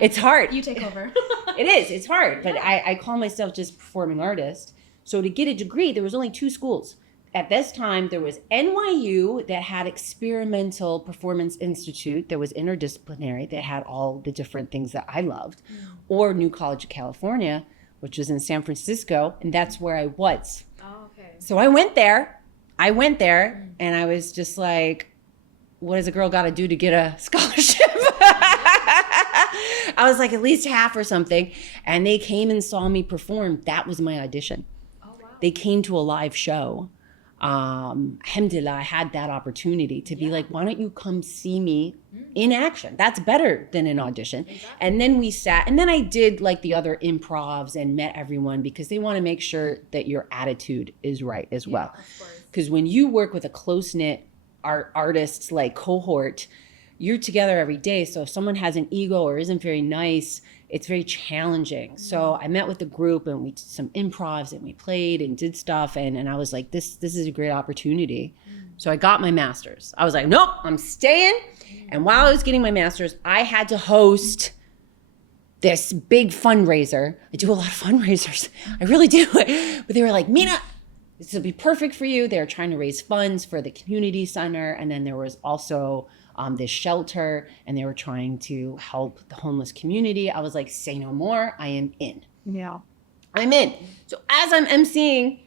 it's hard. You take over. It is. It's hard. But I call myself just performing artist. So to get a degree, there was only 2 schools. At this time, there was NYU that had Experimental Performance Institute that was interdisciplinary, that had all the different things that I loved, or New College of California, which was in San Francisco, and that's where I was. Oh, okay. So I went there, and I was just like, what does a girl got to do to get a scholarship? I was like, at least half or something, and they came and saw me perform. That was my audition. Oh, wow. They came to a live show. Alhamdulillah, I had that opportunity to be like, why don't you come see me in action? That's better than an audition. Exactly. And then we sat, and then I did like the other improvs and met everyone, because they want to make sure that your attitude is right as well. Because when you work with a close-knit artists like cohort, you're together every day. So if someone has an ego or isn't very nice, it's very challenging. So I met with the group, and we did some improvs, and we played and did stuff. And I was like, this is a great opportunity. So I got my master's. I was like, nope, I'm staying. And while I was getting my master's, I had to host this big fundraiser. I do a lot of fundraisers. I really do. But they were like, Mina, this will be perfect for you. They were trying to raise funds for the community center. And then there was also this shelter, and they were trying to help the homeless community. I was like, say no more. I am in. Yeah. I'm in. So as I'm emceeing,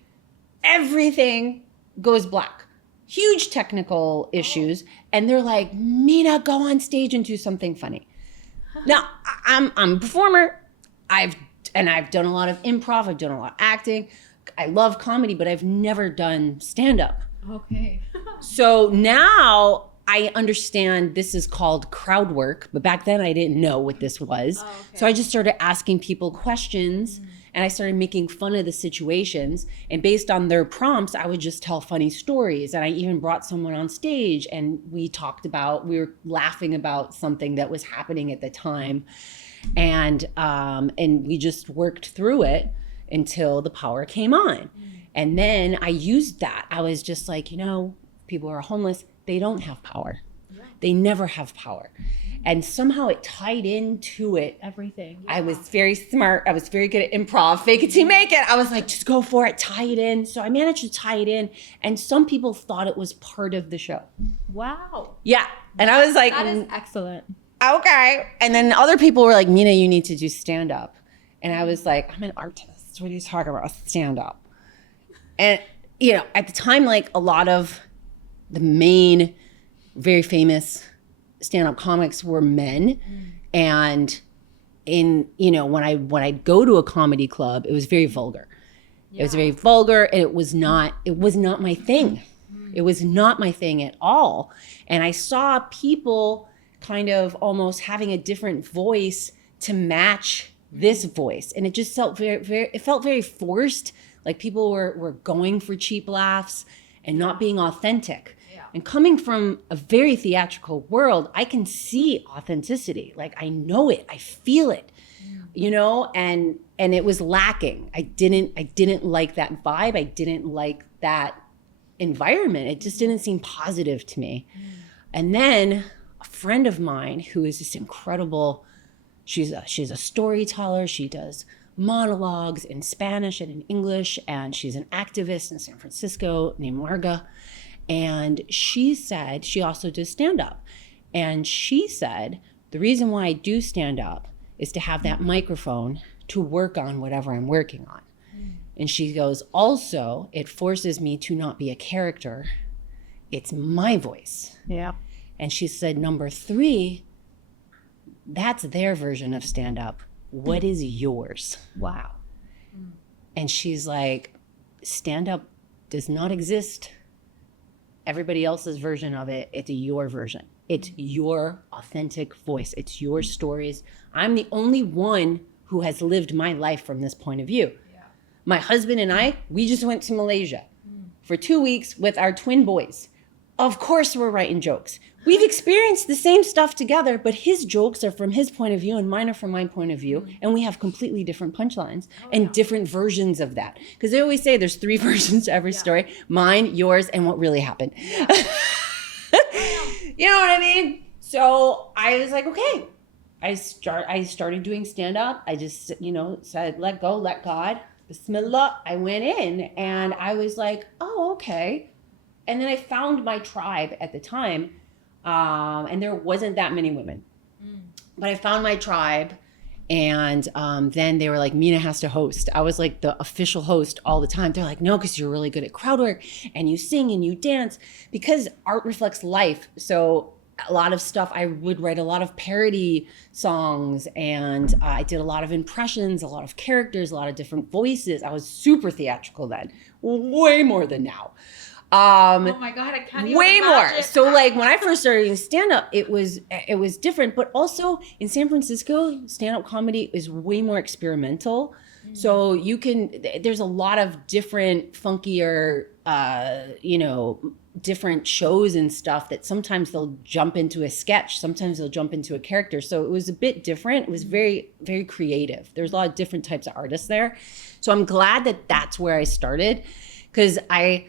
everything goes black. Huge technical issues. And they're like, Mina, go on stage and do something funny. Now, I'm a performer. I've done a lot of improv. I've done a lot of acting. I love comedy, but I've never done stand-up. Okay. So now I understand this is called crowd work, but back then I didn't know what this was. Oh, okay. So I just started asking people questions, and I started making fun of the situations. And based on their prompts, I would just tell funny stories. And I even brought someone on stage, and we were laughing about something that was happening at the time. And we just worked through it until the power came on. And then I used that. I was just like, people who are homeless, they don't have power. Yeah. They never have power. And somehow it tied into it. Everything. Yeah. I was very smart. I was very good at improv. Fake it till you make it. I was like, just go for it. Tie it in. So I managed to tie it in. And some people thought it was part of the show. Wow. Yeah. And I was like, that is excellent. Okay. And then other people were like, Mina, you need to do stand up. And I was like, I'm an artist. what are you talking about? Stand up. And, you know, at the time, like a lot of the main, very famous stand-up comics were men. And in, you know, when I'd go to a comedy club, it was very vulgar. It was very vulgar, and it was not my thing. It was not my thing at all. And I saw people kind of almost having a different voice to match this voice. And it just felt very forced. Like people were going for cheap laughs and not being authentic. Yeah. And coming from a very theatrical world, I can see authenticity. Like I know it, I feel it, you know, and it was lacking. I didn't like that vibe. I didn't like that environment. It just didn't seem positive to me. And then a friend of mine who is this incredible, she's a storyteller. She does monologues in Spanish and in English, and she's an activist in San Francisco named Marga. And she said, she also does stand up. And she said, the reason why I do stand up is to have that microphone to work on whatever I'm working on. And she goes, also, it forces me to not be a character. It's my voice. Yeah. And she said, number 3, that's their version of stand up. What is yours? Wow. And she's like, stand up does not exist. Everybody else's version of it, it's your version. It's your authentic voice. It's your stories. I'm the only one who has lived my life from this point of view. Yeah. My husband and I, we just went to Malaysia for 2 weeks with our twin boys. Of course we're writing jokes. We've experienced the same stuff together, but his jokes are from his point of view and mine are from my point of view. And we have completely different punchlines and different versions of that. Because they always say there's 3 versions to every story: mine, yours, and what really happened. Yeah. You know what I mean? So I was like, okay. I started doing stand-up. I just, you know, said, let go, let God. Bismillah. I went in and I was like, oh, okay. And then I found my tribe at the time. And there wasn't that many women. But I found my tribe. And then they were like, Mina has to host. I was like the official host all the time. They're like, no, because you're really good at crowd work and you sing and you dance, because art reflects life. So a lot of stuff, I would write a lot of parody songs, and I did a lot of impressions, a lot of characters, a lot of different voices. I was super theatrical then, way more than now. Oh my God, I can't even way imagine. More. So like when I first started doing stand-up, it was different, but also in San Francisco, stand-up comedy is way more experimental. So you can, there's a lot of different funkier, you know, different shows and stuff that sometimes they'll jump into a sketch, sometimes they'll jump into a character. So it was a bit different. It was very, very creative. There's a lot of different types of artists there. So I'm glad that that's where I started, because I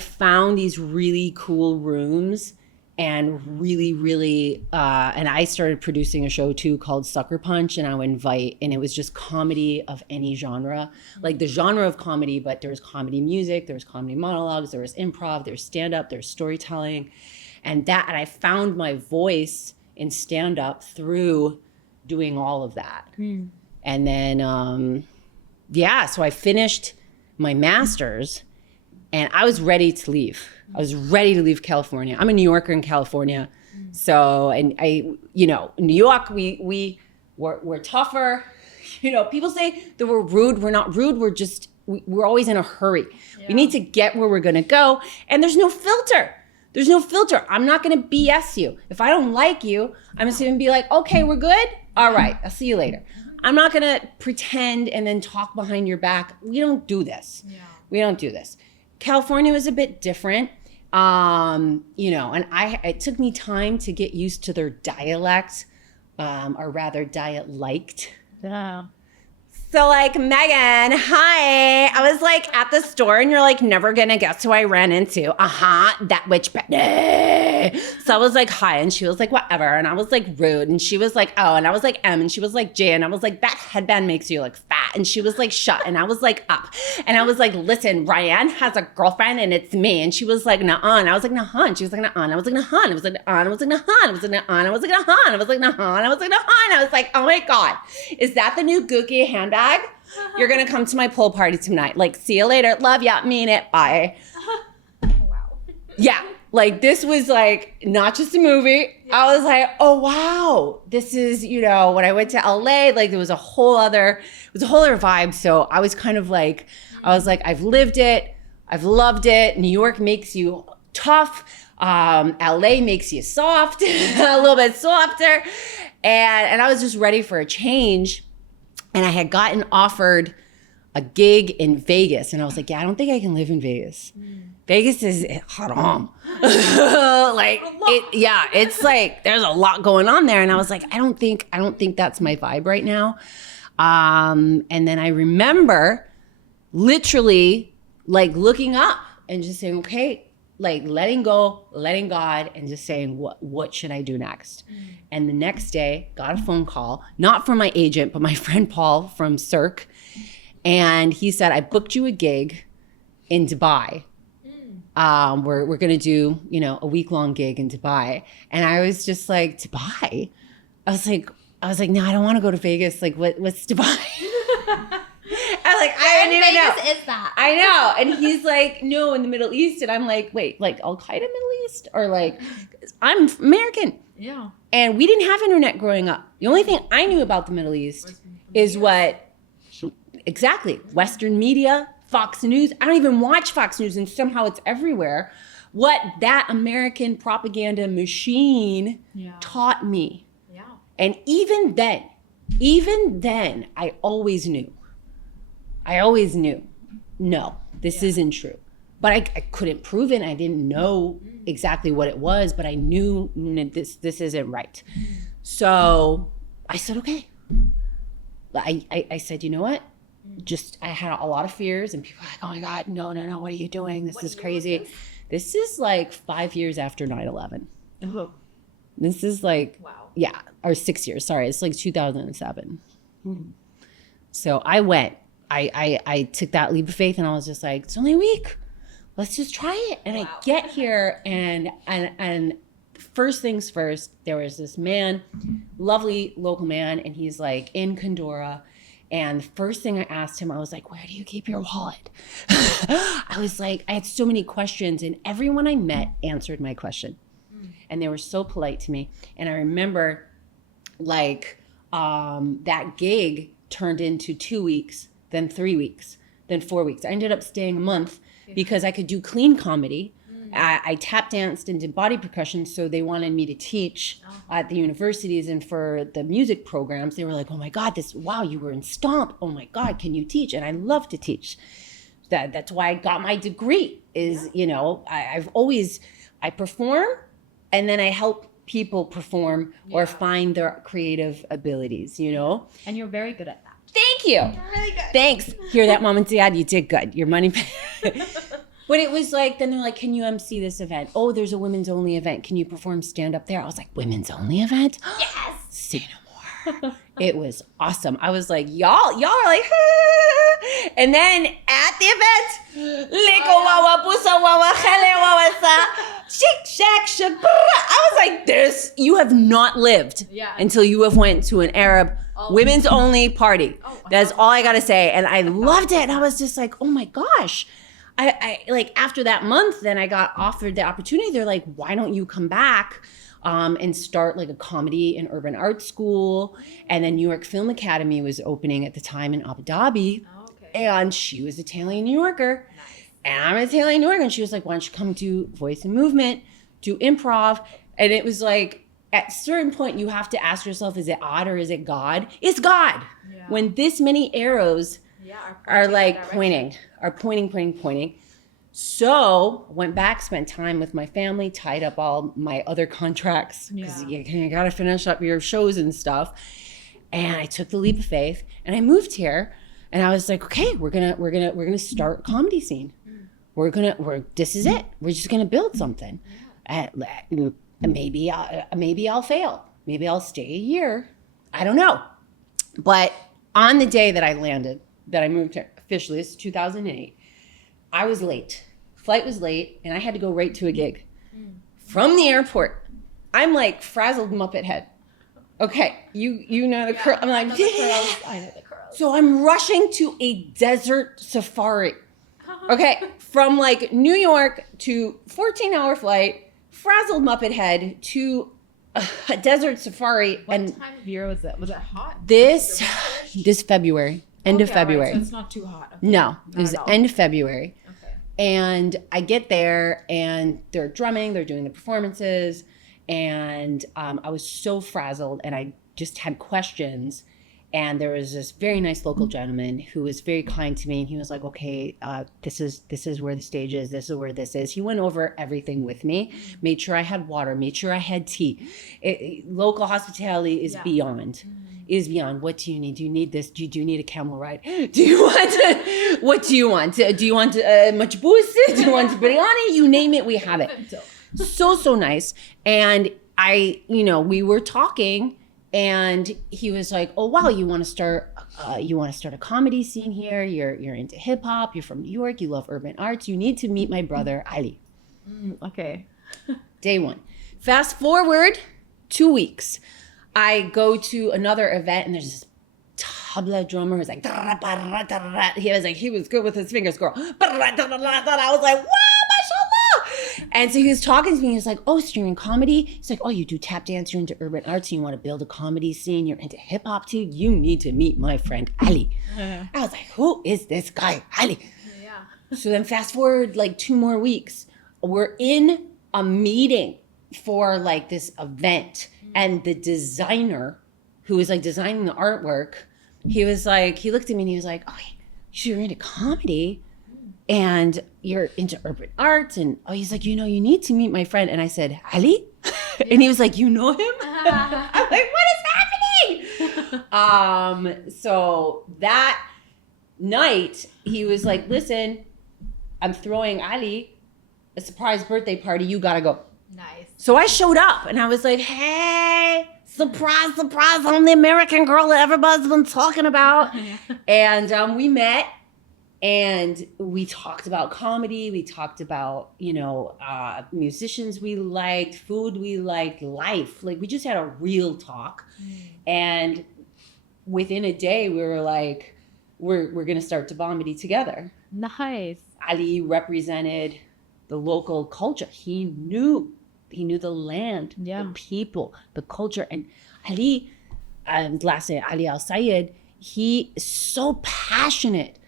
found these really cool rooms and really, and I started producing a show too called Sucker Punch, and I would invite, and it was just comedy of any genre, like the genre of comedy, but there was comedy music, there was comedy monologues, there was improv, there was stand-up, there was storytelling, and I found my voice in stand-up through doing all of that. And then, so I finished my master's, and I was ready to leave. I was ready to leave California. I'm a New Yorker in California. So, and you know, New York, we're tougher. You know, people say that we're rude. We're not rude. We're always in a hurry. Yeah. We need to get where we're going to go. And there's no filter. There's no filter. I'm not going to BS you. If I don't like you, I'm just going to be like, okay, we're good. All right. I'll see you later. I'm not going to pretend and then talk behind your back. We don't do this. Yeah. We don't do this. California was a bit different, you know, and it took me time to get used to their dialect, or rather dialect. Yeah. So like, Megan, hi. I was like at the store and you're like, never gonna guess who I ran into. That witch. So I was like, hi. And she was like, whatever. And I was like, rude. And she was like, oh. And I was like, M. And she was like, J. And I was like, that headband makes you look fat. And she was like, shut. And I was like, up. And I was like, listen, Ryan has a girlfriend and it's me. And she was like, nuh-uh. And I was like, nuh-uh. And she was like, nuh-uh. And I was like, nuh-uh. And I was like, nuh-uh. And I was like, nuh-uh. And I was like, nuh-uh. And I was like, nuh-uh. And I was like, nuh-uh. And I was like, nuh-uh. And I was like, oh my God, is that the new Ghoukie handbag? You're going to come to my pool party tonight. Like, see you later. Love ya. Mean it. Bye. Wow. Yeah. Like, this was like not just a movie. Yeah. I was like, oh, wow. This is, you know, when I went to LA, like there was a whole other vibe. So I was kind of like, I've lived it. I've loved it. New York makes you tough. LA makes you soft, a little bit softer. And I was just ready for a change. And I had gotten offered a gig in Vegas. And I was like, yeah, I don't think I can live in Vegas. Vegas is haram. It's like, there's a lot going on there. And I was like, I don't think that's my vibe right now. And then I remember literally like looking up and just saying, okay, like letting go, letting God, and just saying, what should I do next? And the next day, got a phone call, not from my agent, but my friend Paul from 𝐼𝐸. And he said, I booked you a gig in Dubai. We're going to do, you know, a week-long gig in Dubai. And I was just like, Dubai? I was like, no, I don't want to go to Vegas. Like, what's Dubai? I'm like, I don't even know. Vegas is that? I know. And he's like, no, in the Middle East. And I'm like, wait, like Al-Qaeda Middle East? Or like, I'm American. Yeah. And we didn't have internet growing up. The only thing I knew about the Middle East is exactly, Western media, Fox News. I don't even watch Fox News, and somehow it's everywhere. What that American propaganda machine taught me. Yeah. And even then, I always knew, no, this isn't true. But I couldn't prove it. I didn't know exactly what it was, but I knew this isn't right. So I said, okay. I said, you know what? I had a lot of fears, and people were like, oh my God, no, what are you doing? This is crazy. This is like 5 years after 9/11. Oh. This is like, wow. Yeah, or 6 years, sorry. It's like 2007. So I went. I took that leap of faith, and I was just like, it's only a week. Let's just try it. And I get here, and first things first, there was this man, lovely local man, and he's like in Condora. And the first thing I asked him, I was like, where do you keep your wallet? I was like, I had so many questions, and everyone I met answered my question. And they were so polite to me. And I remember like that gig turned into 2 weeks, then 3 weeks, then 4 weeks. I ended up staying a month because I could do clean comedy. I tap danced and did body percussion, so they wanted me to teach at the universities, and for the music programs, they were like, oh my God, wow, you were in Stomp. Oh my God, can you teach? And I love to teach. That's why I got my degree is, you know, I perform, and then I help people perform or find their creative abilities, you know? And you're very good at that. Thank you. You're really good. Thanks. Hear that, Mom and Dad? You did good. Your money. But it was like, then they're like, can you MC this event? Oh, there's a women's only event. Can you perform stand up there? I was like, women's only event? Yes. Say no more. It was awesome. I was like, y'all are like, ah. And then at the event, Liko wawa, pusa wawa, khale wawa sa, shake, shack, shak, I was like, you have not lived until you have went to an Arab women's only party. That's all I gotta say. And I loved it. And I was just like, oh my gosh. I like after that month, then I got offered the opportunity. They're like, why don't you come back and start like a comedy and urban art school? And then New York Film Academy was opening at the time in Abu Dhabi. And she was Italian New Yorker. Nice. And I'm an Italian New Yorker. And she was like, why don't you come do voice and movement, do improv? And it was like, at a certain point, you have to ask yourself, is it odd or is it God? It's God. Yeah. When this many arrows are like pointing. So went back, spent time with my family, tied up all my other contracts because you got to finish up your shows and stuff. And I took the leap of faith, and I moved here, and I was like, okay, we're gonna start a comedy scene. This is it. We're just gonna build something. Maybe I'll fail. Maybe I'll stay a year. I don't know. But on the day that I moved here officially, this is 2008, I was late. Flight was late, and I had to go right to a gig. From the airport, I'm like frazzled Muppet head. Okay, you know the curl. I'm like, I know the curls. So I'm rushing to a desert safari. Okay, from like New York to 14-hour flight, frazzled Muppet head to a desert safari. What and time of year was it? Was it hot? This February, end of Okay, February. Right, so it's not too hot. Okay. No, it was at all. end of February. Okay. And I get there and they're drumming, they're doing the performances. And I was so frazzled and I just had questions. And there was this very nice local gentleman who was very kind to me. And he was like, okay, this is where the stage is. This is where this is. He went over everything with me, made sure I had water, made sure I had tea. Local hospitality is beyond. Is beyond. What do you need? Do you need this? Do you need a camel ride? Do you want what do you want? Do you want much boost? Do you want biryani? You name it, we have it. So nice. And we were talking and he was like, oh wow, you want to start a comedy scene here. You're into hip hop, you're from New York, you love urban arts. You need to meet my brother Ali. Okay. Day one. Fast forward 2 weeks. I go to another event and there's this tabla drummer who's like, he was good with his fingers, girl. I was like, wow, mashallah. And so he was talking to me. He was like, oh, so you're in comedy? He's like, oh, you do tap dance, you're into urban arts, you want to build a comedy scene, you're into hip hop too. You need to meet my friend Ali. I was like, who is this guy, Ali? Yeah. So then fast forward like 2 more weeks. We're in a meeting for like this event. And the designer who was like designing the artwork, he was like, he looked at me and he was like, oh, you're into comedy and you're into urban arts. And he's like, you need to meet my friend. And I said, Ali? And he was like, you know him? I'm like, what is happening? So that night he was like, listen, I'm throwing Ali a surprise birthday party. You gotta go. Nice. So I showed up and I was like, hey, surprise, I'm the American girl that everybody's been talking about. And we met and we talked about comedy. We talked about, musicians we liked, food we liked, life. Like we just had a real talk. And within a day we were like, we're going to start Dabomedy together. Nice. Ali represented the local culture. He knew the land, the people, the culture. And Ali, and lastly, Ali Al-Sayed, he is so passionate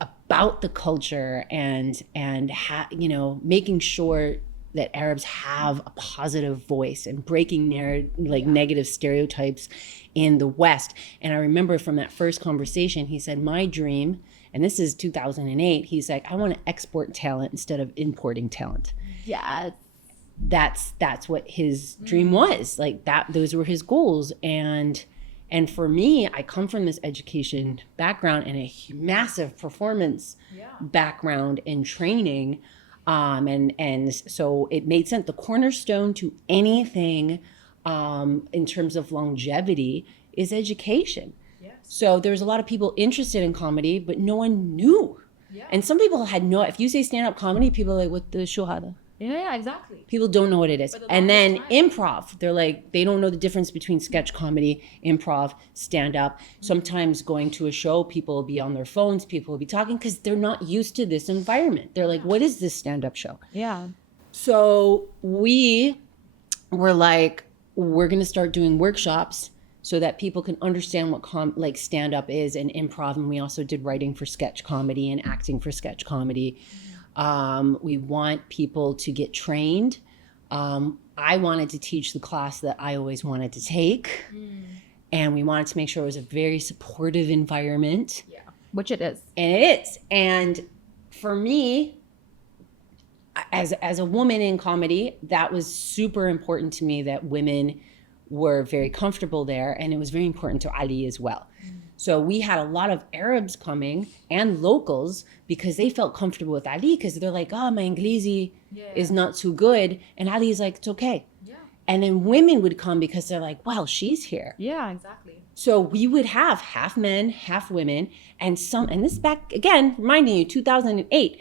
about the culture and making sure that Arabs have a positive voice and breaking negative stereotypes in the West. And I remember from that first conversation, he said, my dream, and this is 2008, he's like, I want to export talent instead of importing talent. Yeah. That's what his dream was. Like those were his goals. And for me, I come from this education background and a massive performance background and training. And so it made sense. The cornerstone to anything in terms of longevity is education. Yes. So there's a lot of people interested in comedy, but no one knew. Yeah. And some people had if you say stand-up comedy, people are like, what the Jouhayna? Yeah, exactly. People don't know what it is. And then improv, they're like, they don't know the difference between sketch comedy, improv, stand-up. Sometimes going to a show, people will be on their phones, people will be talking because they're not used to this environment. They're like, what is this stand-up show? Yeah. So we were like, we're going to start doing workshops so that people can understand what stand-up is and improv. And we also did writing for sketch comedy and acting for sketch comedy. We want people to get trained. I wanted to teach the class that I always wanted to take. And we wanted to make sure it was a very supportive environment. Yeah, which it is. And it is. And for me, as a woman in comedy, that was super important to me that women were very comfortable there. And it was very important to Ali as well. So we had a lot of Arabs coming and locals because they felt comfortable with Ali because they're like, oh, my Inglesi is not too good. And Ali's like, it's okay. Yeah. And then women would come because they're like, wow, she's here. Yeah, exactly. So we would have half men, half women. And this back, again, reminding you, 2008,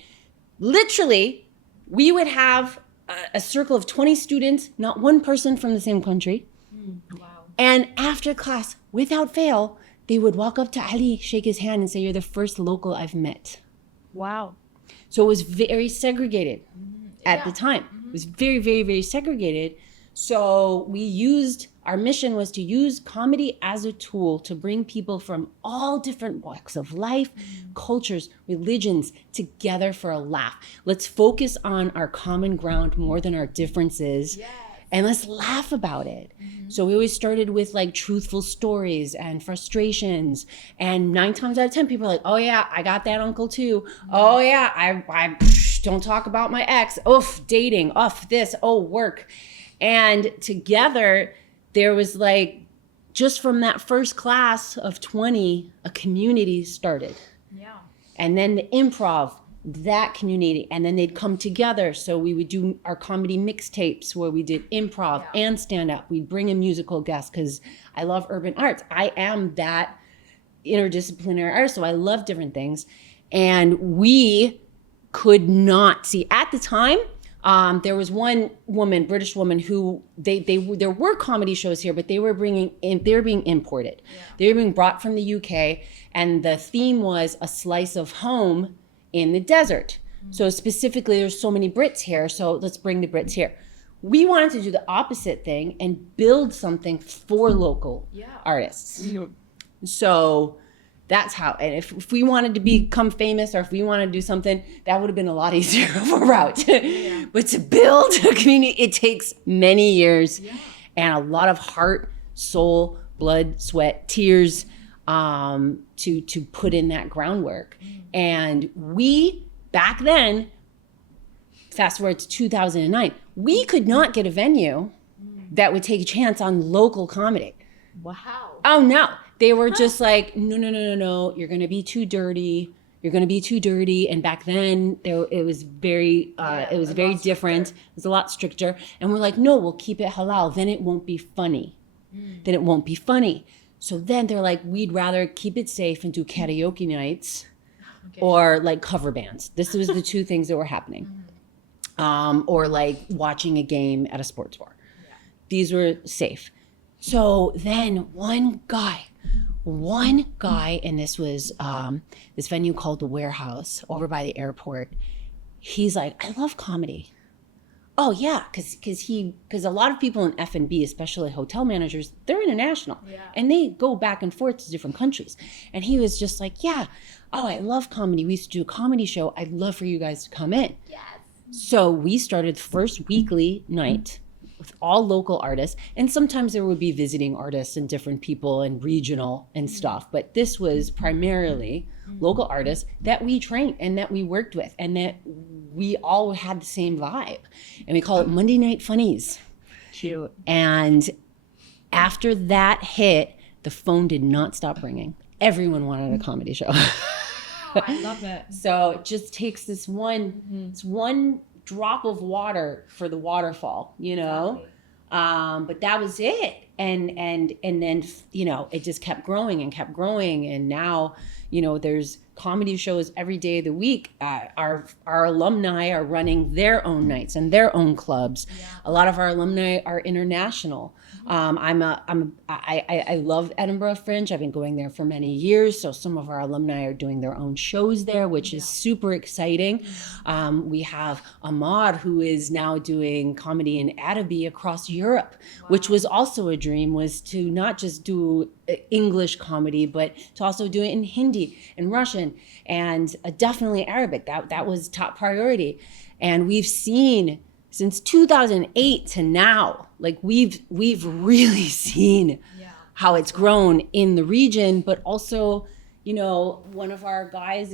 literally, we would have a circle of 20 students, not one person from the same country. Wow. And after class, without fail, they would walk up to Ali, shake his hand, and say, "You're the first local I've met." Wow. So it was very segregated at the time. It was very, very, very segregated. So our mission was to use comedy as a tool to bring people from all different walks of life, cultures, religions together for a laugh. Let's focus on our common ground more than our differences. Yes. And let's laugh about it. So we always started with like truthful stories and frustrations. And 9 times out of 10, people are like, "Oh yeah, I got that uncle too. Oh yeah, I don't talk about my ex. Oof, dating. Oof, this. Oh, work." And together, there was like, just from that first class of 20, a community started. Yeah. And then the improv, that community, and then they'd come together. So we would do our comedy mixtapes where we did improv and stand-up. We'd bring a musical guest because I love urban arts. I am that interdisciplinary artist, so I love different things. And we could not see, at the time, there was one woman, British woman, who there were comedy shows here, but they were being imported. Yeah. They were being brought from the UK, and the theme was a slice of home in the desert. So specifically, there's so many Brits here, so let's bring the Brits here. We wanted to do the opposite thing and build something for local artists. So that's how, and if we wanted to become famous, or if we wanted to do something, that would have been a lot easier of a route. But to build a community, it takes many years and a lot of heart, soul, blood, sweat, tears, to put in that groundwork. And we, back then, fast forward to 2009, we could not get a venue that would take a chance on local comedy. Wow. Oh no. They were just like, no, you're going to be too dirty. You're going to be too dirty. And back then it was very different. It was a lot stricter. And we're like, no, we'll keep it halal. Then it won't be funny. So then they're like, we'd rather keep it safe and do karaoke nights or like cover bands. This was the 2 things that were happening. Or like watching a game at a sports bar. Yeah. These were safe. So then one guy, and this was this venue called the Warehouse over by the airport. He's like, "I love comedy." Oh yeah, because a lot of people in F&B, especially hotel managers, they're international, and they go back and forth to different countries. And he was just like, "Yeah, oh, I love comedy. We used to do a comedy show. I'd love for you guys to come in." Yes. So we started the first weekly night with all local artists, and sometimes there would be visiting artists and different people and regional and stuff, but this was primarily local artists that we trained and that we worked with, and that we all had the same vibe, and we call it Monday Night Funnies. Cute. And after that hit, the phone did not stop ringing. Everyone wanted a comedy show. Oh, I love it. So it just takes this one drop of water for the waterfall, Exactly. But that was it. And then, it just kept growing. And now, there's comedy shows every day of the week. Our alumni are running their own nights and their own clubs. Yeah. A lot of our alumni are international. I love Edinburgh Fringe. I've been going there for many years. So some of our alumni are doing their own shows there, which is super exciting. We have Ahmad, who is now doing comedy in Arabic across Europe, which was also a dream, was to not just do English comedy, but to also do it in Hindi and Russian and definitely Arabic. That was top priority. And we've seen since 2008 to now, like we've really seen how it's grown in the region, but also, one of our guys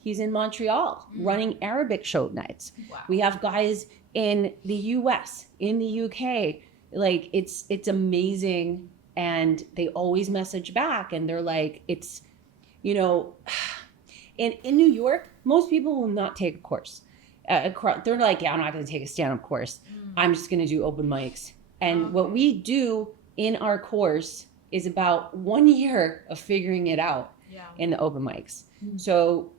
he's in Montreal running Arabic show nights. Wow. We have guys in the US, in the UK, like it's amazing. And they always message back and they're like, it's, in New York, most people will not take a course. They're like, yeah, I'm not going to take a stand-up course. I'm just going to do open mics. And what we do in our course is about 1 year of figuring it out in the open mics. So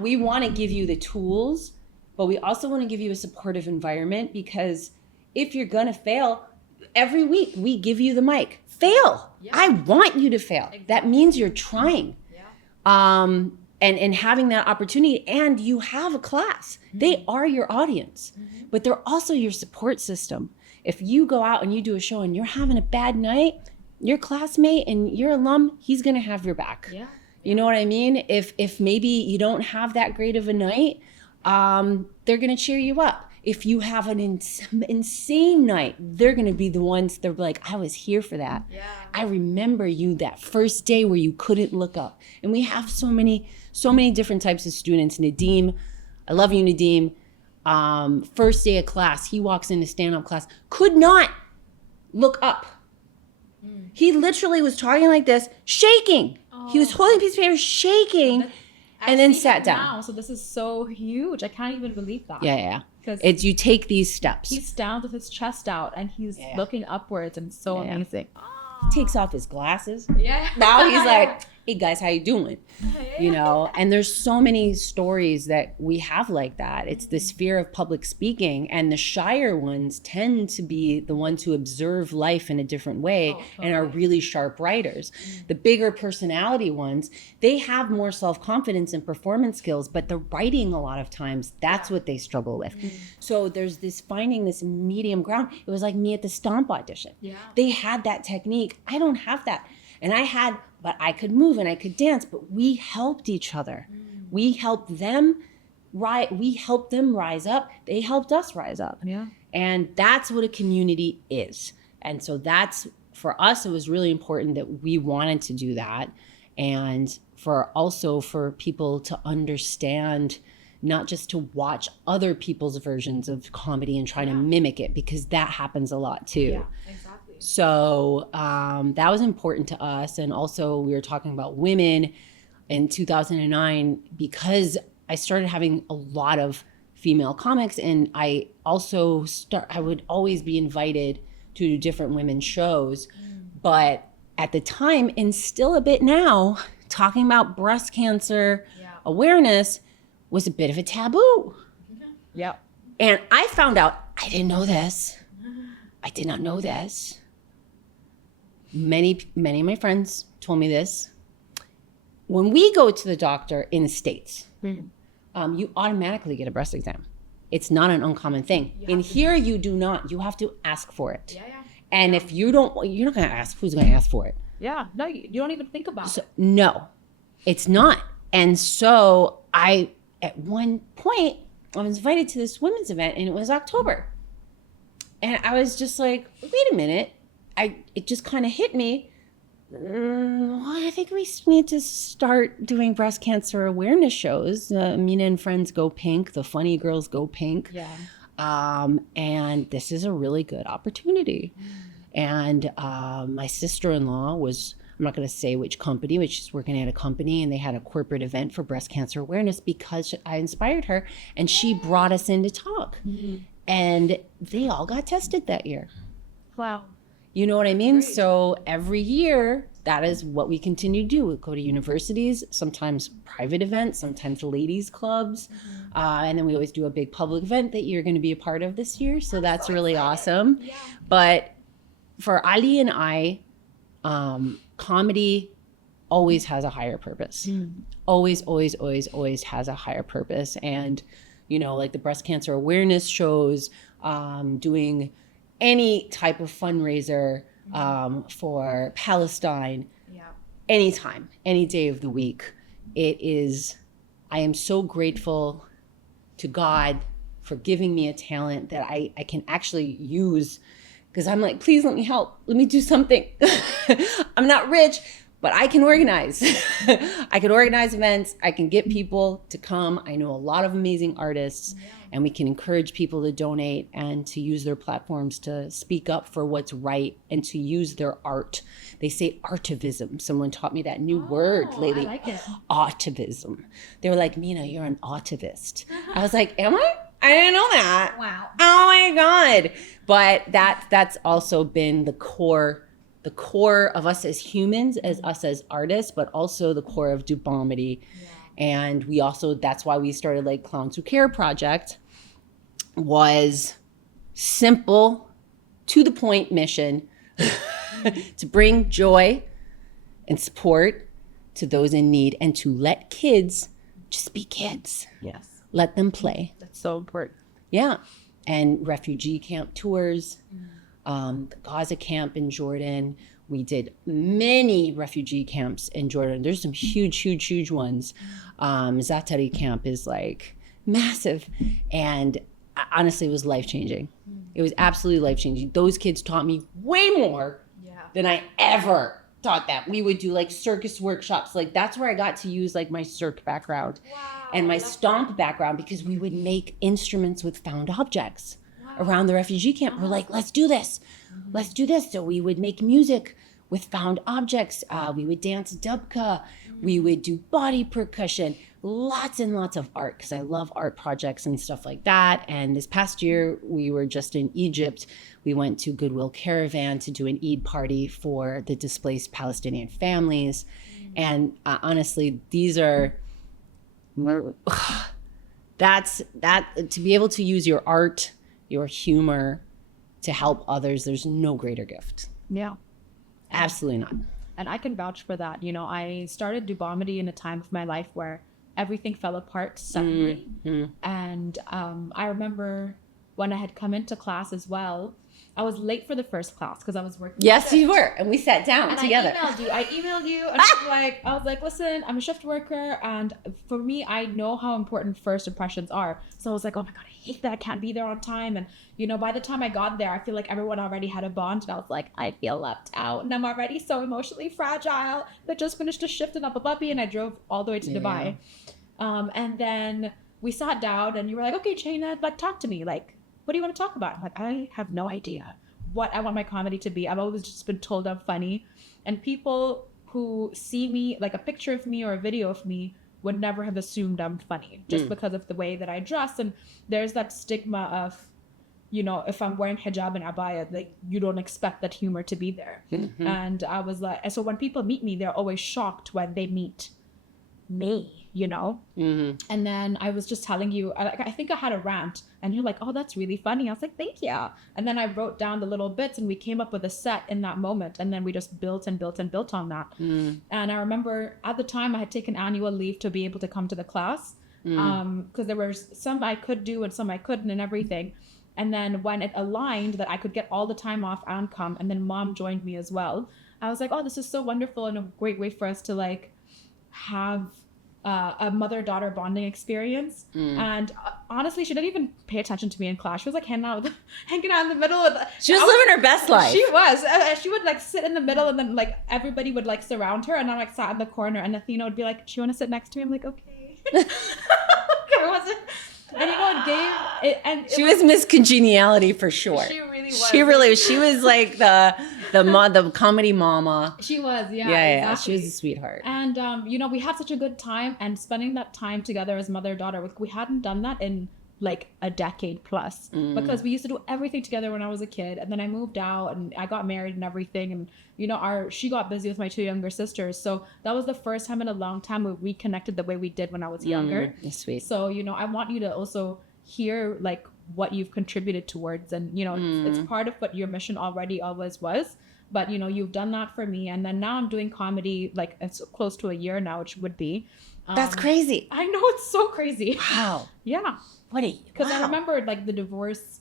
we want to give you the tools, but we also want to give you a supportive environment, because if you're going to fail, every week we give you the mic. Fail. Yeah. I want you to fail. Exactly. That means you're trying. Yeah. And having that opportunity, and you have a class. They are your audience, but they're also your support system. If you go out and you do a show and you're having a bad night, your classmate and your alum, he's gonna have your back. Yeah. You know what I mean? If maybe you don't have that great of a night, they're gonna cheer you up. If you have an insane night, they're gonna be the ones that are like, I was here for that. Yeah. I remember you that first day where you couldn't look up. And we have so many different types of students. Nadeem, I love you, Nadeem. First day of class, he walks into stand-up class, could not look up. He literally was talking like this, shaking. He was holding a piece of paper, shaking, and then sat down. Now, so this is so huge. I can't even believe that. Yeah. Because It's you take these steps. he's down with his chest out and he's looking upwards, and it's so amazing. Takes off his glasses. Yeah. Now he's like, hey guys, how you doing? You know, and there's so many stories that we have like that. It's this fear of public speaking, and the shyer ones tend to be the ones who observe life in a different way and are really sharp writers. The bigger personality ones, they have more self-confidence and performance skills, but the writing a lot of times, that's what they struggle with. So there's this finding this medium ground. It was like me at the Stomp audition. Yeah. They had that technique. I don't have that. And but I could move and I could dance, but we helped each other. We helped them rise up. They helped us rise up. Yeah. And that's what a community is. And so that's, for us, it was really important that we wanted to do that. And for people to understand, not just to watch other people's versions of comedy and try to mimic it, because that happens a lot too. Yeah, exactly. So that was important to us. And also we were talking about women in 2009, because I started having a lot of female comics, and I also I would always be invited to different women's shows. But at the time, and still a bit now, talking about breast cancer awareness was a bit of a taboo. Yeah. And I found out, I didn't know this. I did not know this. Many of my friends told me this. When we go to the doctor in the States, you automatically get a breast exam. It's not an uncommon thing. In here, you do not. You have to ask for it. Yeah. And if you don't, you're not going to ask. Who's going to ask for it? Yeah. No, you don't even think about it. No, it's not. And so at one point, I was invited to this women's event, and it was October. And I was just like, wait a minute. It just kind of hit me. I think we need to start doing breast cancer awareness shows. Mina and Friends Go Pink, the Funny Girls Go Pink. Yeah. And this is a really good opportunity. And my sister-in-law was, I'm not going to say which company, but she's working at a company, and they had a corporate event for breast cancer awareness because I inspired her, and she brought us in to talk. And they all got tested that year. Wow. You know what I mean? Great. So every year, that is what we continue to do. We go to universities, sometimes private events, sometimes ladies clubs. And then we always do a big public event that you're going to be a part of this year. So that's really awesome. Yeah. But for Ali and I, comedy always has a higher purpose. Always has a higher purpose. And, you know, like the breast cancer awareness shows, doing any type of fundraiser for Palestine, anytime, any day of the week. I am so grateful to God for giving me a talent that I can actually use, because I'm like, please let me help. Let me do something. I'm not rich, but I can organize. I can organize events. I can get people to come. I know a lot of amazing artists, and we can encourage people to donate and to use their platforms to speak up for what's right and to use their art. They say artivism. Someone taught me that new word lately. I like it. Artivism. They were like, Mina, you're an artivist. I was like, am I? I didn't know that. Wow. Oh my God. But that's also been the core of us as humans, as us as artists, but also the core of Dubomedy. And we also, that's why we started like Clowns Who Care Project, was simple to the point mission to bring joy and support to those in need and to let kids just be kids. Yes. Let them play. That's so important. Yeah. And refugee camp tours, the Gaza camp in Jordan. We did many refugee camps in Jordan. There's some huge ones. 𝐬𝐿𝐫𝐫 camp is like massive. And honestly, it was life-changing. It was absolutely life-changing. Those kids taught me way more than I ever taught them. We would do like circus workshops. Like that's where I got to use like my cirque background and my stomp background, because we would make instruments with found objects around the refugee camp. We're like, let's do this. Let's do this. So we would make music with found objects. We would dance 𝐷𝐵𝐿𝐫. We would do body percussion, lots and lots of art, because I love art projects and stuff like that. And this past year, we were just in Egypt. We went to Goodwill Caravan to do an Eid party for the displaced Palestinian families. And honestly, these are, to be able to use your art, your humor to help others, there's no greater gift. Yeah. Absolutely not. And I can vouch for that. You know, I started Dubomedy in a time of my life where everything fell apart suddenly. And I remember when I had come into class as well, I was late for the first class because I was working. Yes, you were. And we sat down together. I emailed you and I was like, listen, I'm a shift worker. And for me, I know how important first impressions are. So I was like, oh my God, I hate that I can't be there on time. And, you know, by the time I got there, I feel like everyone already had a bond. And I was like, I feel left out. And I'm already so emotionally fragile. I just finished a shift in Abu Dhabi and I drove all the way to Dubai. And then we sat down and you were like, okay, Jouhayna, like, talk to me. Like, what do you want to talk about? I'm like, I have no idea what I want my comedy to be. I've always just been told I'm funny. And people who see me, like a picture of me or a video of me, would never have assumed I'm funny just because of the way that I dress. And there's that stigma of, you know, if I'm wearing hijab and abaya, like you don't expect that humor to be there. And I was like, and so when people meet me, they're always shocked when they meet me, you know? And then I was just telling you, I think I had a rant and you're like, oh, that's really funny. I was like, thank you. And then I wrote down the little bits and we came up with a set in that moment. And then we just built and built and built on that. And I remember at the time I had taken annual leave to be able to come to the class because there were some I could do and some I couldn't and everything. And then when it aligned that I could get all the time off and come, and then mom joined me as well, I was like, oh, this is so wonderful and a great way for us to like have a mother-daughter bonding experience. And honestly, she didn't even pay attention to me in class. She was like hanging out in the middle of the, she was living her best life. She was. She would like sit in the middle and then like everybody would like surround her and I like sat in the corner and Athena would be like, do you want to sit next to me? I'm like, okay. Okay, was it? And you know, it gave it, and she was Miss Congeniality for sure. She really was. She was like the comedy mama. She was, yeah. Yeah, she was a sweetheart. And you know, we had such a good time, and spending that time together as mother-daughter, we hadn't done that in like a decade plus because we used to do everything together when I was a kid, and then I moved out and I got married and everything, and you know, she got busy with my two younger sisters, so that was the first time in a long time we reconnected the way we did when I was younger. That's sweet. So you know, I want you to also hear like what you've contributed towards, and you know, it's part of what your mission already always was, but you know, you've done that for me, and then now I'm doing comedy like it's close to a year now, which would be that's crazy. I know, it's so crazy. Wow. Yeah. Because I remember like the divorce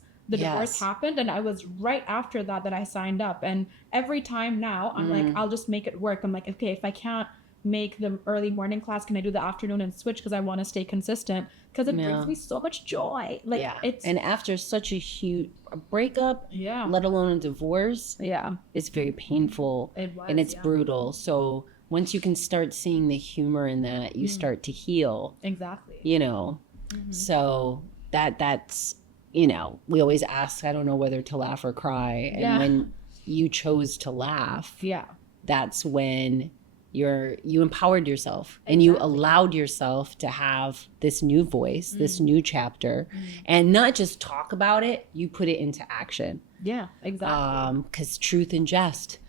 happened, and I was right after that I signed up, and every time now I'm like, I'll just make it work. I'm like, okay, if I can't make the early morning class, can I do the afternoon and switch, because I want to stay consistent, because it brings me so much joy. Like and after such a huge breakup, let alone a divorce, it's very painful. And it's brutal. So once you can start seeing the humor in that, you start to heal. Exactly. You know. So that's, you know, we always ask, I don't know whether to laugh or cry. And when you chose to laugh, that's when you empowered yourself and you allowed yourself to have this new voice, this new chapter, and not just talk about it, you put it into action. Yeah, exactly. Because truth and jest,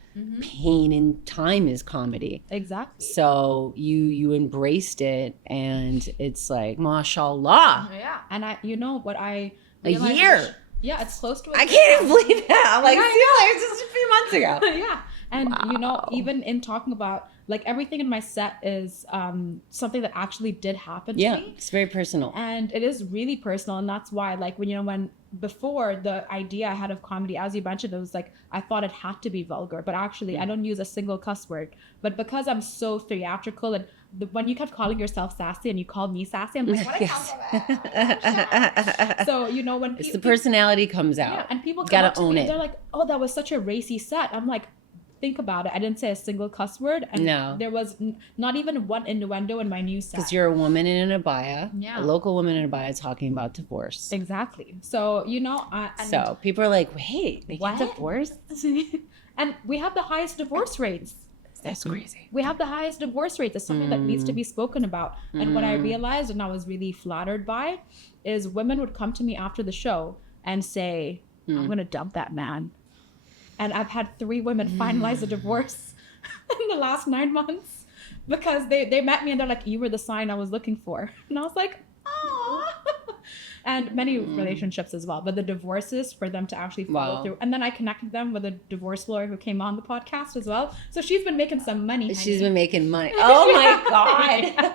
pain and time is comedy. Exactly. So you embraced it, and it's like, mashallah. Yeah. And you know what I realized, Yeah, it's close to. I can't even believe that. I'm like, see you later, just a few months ago. Yeah. And you know, even in talking about like everything in my set is something that actually did happen to me. Yeah, it's very personal. And it is really personal. And that's why, like, when before the idea I had of comedy, as you mentioned, it was like, I thought it had to be vulgar, but actually I don't use a single cuss word. But because I'm so theatrical, and when you kept calling yourself sassy and you called me sassy, I'm like, what So, you know, when it's the personality comes out. Yeah, and people you come gotta up to own me it. and they're like, oh, that was such a racy set. I'm like, think about it. I didn't say a single cuss word. And there was not even one innuendo in my new set. Because you're a woman in an abaya, Yeah. a local woman in an abaya talking about divorce. Exactly. So, you know. So people are like, wait, they get divorced? And we have the highest divorce rates. That's crazy. We have the highest divorce rates. It's something that needs to be spoken about. And what I realized, and I was really flattered by, is women would come to me after the show and say, I'm going to dump that man. And I've had 3 women finalize a divorce in the last 9 months because they met me and they're like, you were the sign I was looking for. And I was like, oh. And many relationships as well. But the divorces, for them to actually follow through. And then I connected them with a divorce lawyer who came on the podcast as well. So she's been making some money. She's been making money. Oh my God.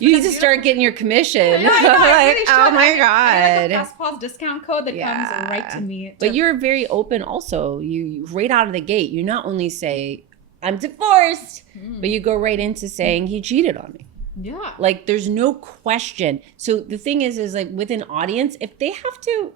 You need to start getting your commission. Yeah, Like, oh my God. I have a pause discount code that comes right to me. But you're very open also. You right out of the gate, you not only say, I'm divorced, but you go right into saying he cheated on me. Yeah. Like there's no question. So the thing is like with an audience, if they have to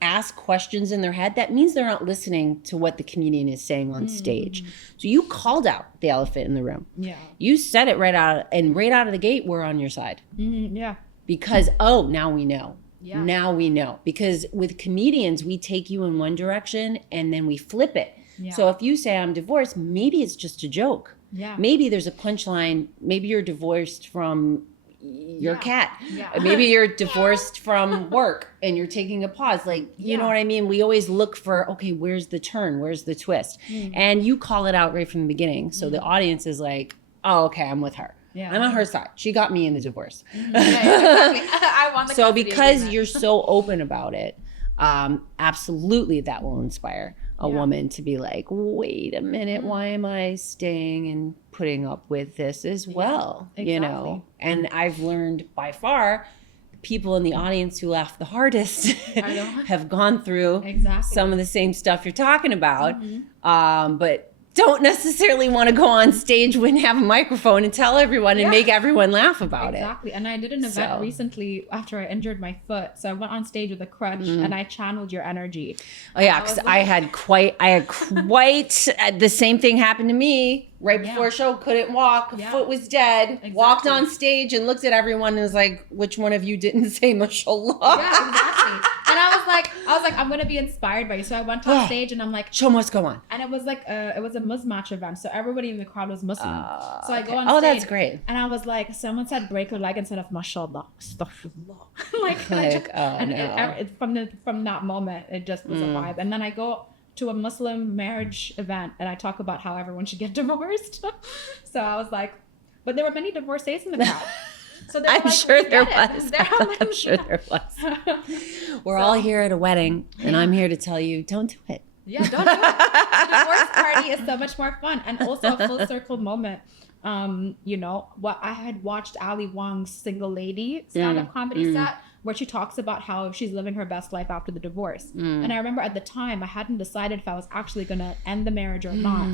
ask questions in their head, that means they're not listening to what the comedian is saying on stage. So you called out the elephant in the room. Yeah. You said it right out of the gate, we're on your side. Yeah. Because, now we know. Yeah. Now we know. Because with comedians, we take you in one direction and then we flip it. Yeah. So if you say I'm divorced, maybe it's just a joke. Yeah. Maybe there's a punchline. Maybe you're divorced from your cat. Yeah. Maybe you're divorced from work and you're taking a pause. Like, you know what I mean? We always look for, okay, where's the turn? Where's the twist? And you call it out right from the beginning. So the audience is like, oh, okay, I'm with her. Yeah. I'm on her side. She got me in the divorce. Exactly. I want the So because you're so open about it, absolutely that will inspire a woman to be like, wait a minute, why am I staying and putting up with this as well? Exactly. You know? And I've learned by far, people in the audience who laugh the hardest have gone through some of the same stuff you're talking about, but don't necessarily want to go on stage when have a microphone and tell everyone and make everyone laugh about it. Exactly. And I did an event recently after I injured my foot. So I went on stage with a crutch and I channeled your energy. Oh yeah, because I had quite the same thing happened to me right before a show. Couldn't walk, foot was dead. Exactly. Walked on stage and looked at everyone and was like, "Which one of you didn't say mashallah?" Yeah, exactly. And I was like, I'm gonna be inspired by you. So I went on stage and I'm like, show must go on. And it was like it was a Muslim event, so everybody in the crowd was Muslim. So I go on stage. Oh, that's great. And I was like, someone said break your leg instead of mashallah. Astaghfirullah. From that moment, it just was a vibe. And then I go to a Muslim marriage event and I talk about how everyone should get divorced. So I was like, but there were many divorcees in the crowd. So I'm sure there was. I'm sure there was. We're all here at a wedding, and I'm here to tell you, don't do it. Yeah, don't do it. The divorce party is so much more fun, and also a full circle moment. You know, what I had watched Ali Wong's Single Lady stand-up comedy set, where she talks about how she's living her best life after the divorce. And I remember at the time, I hadn't decided if I was actually going to end the marriage or not.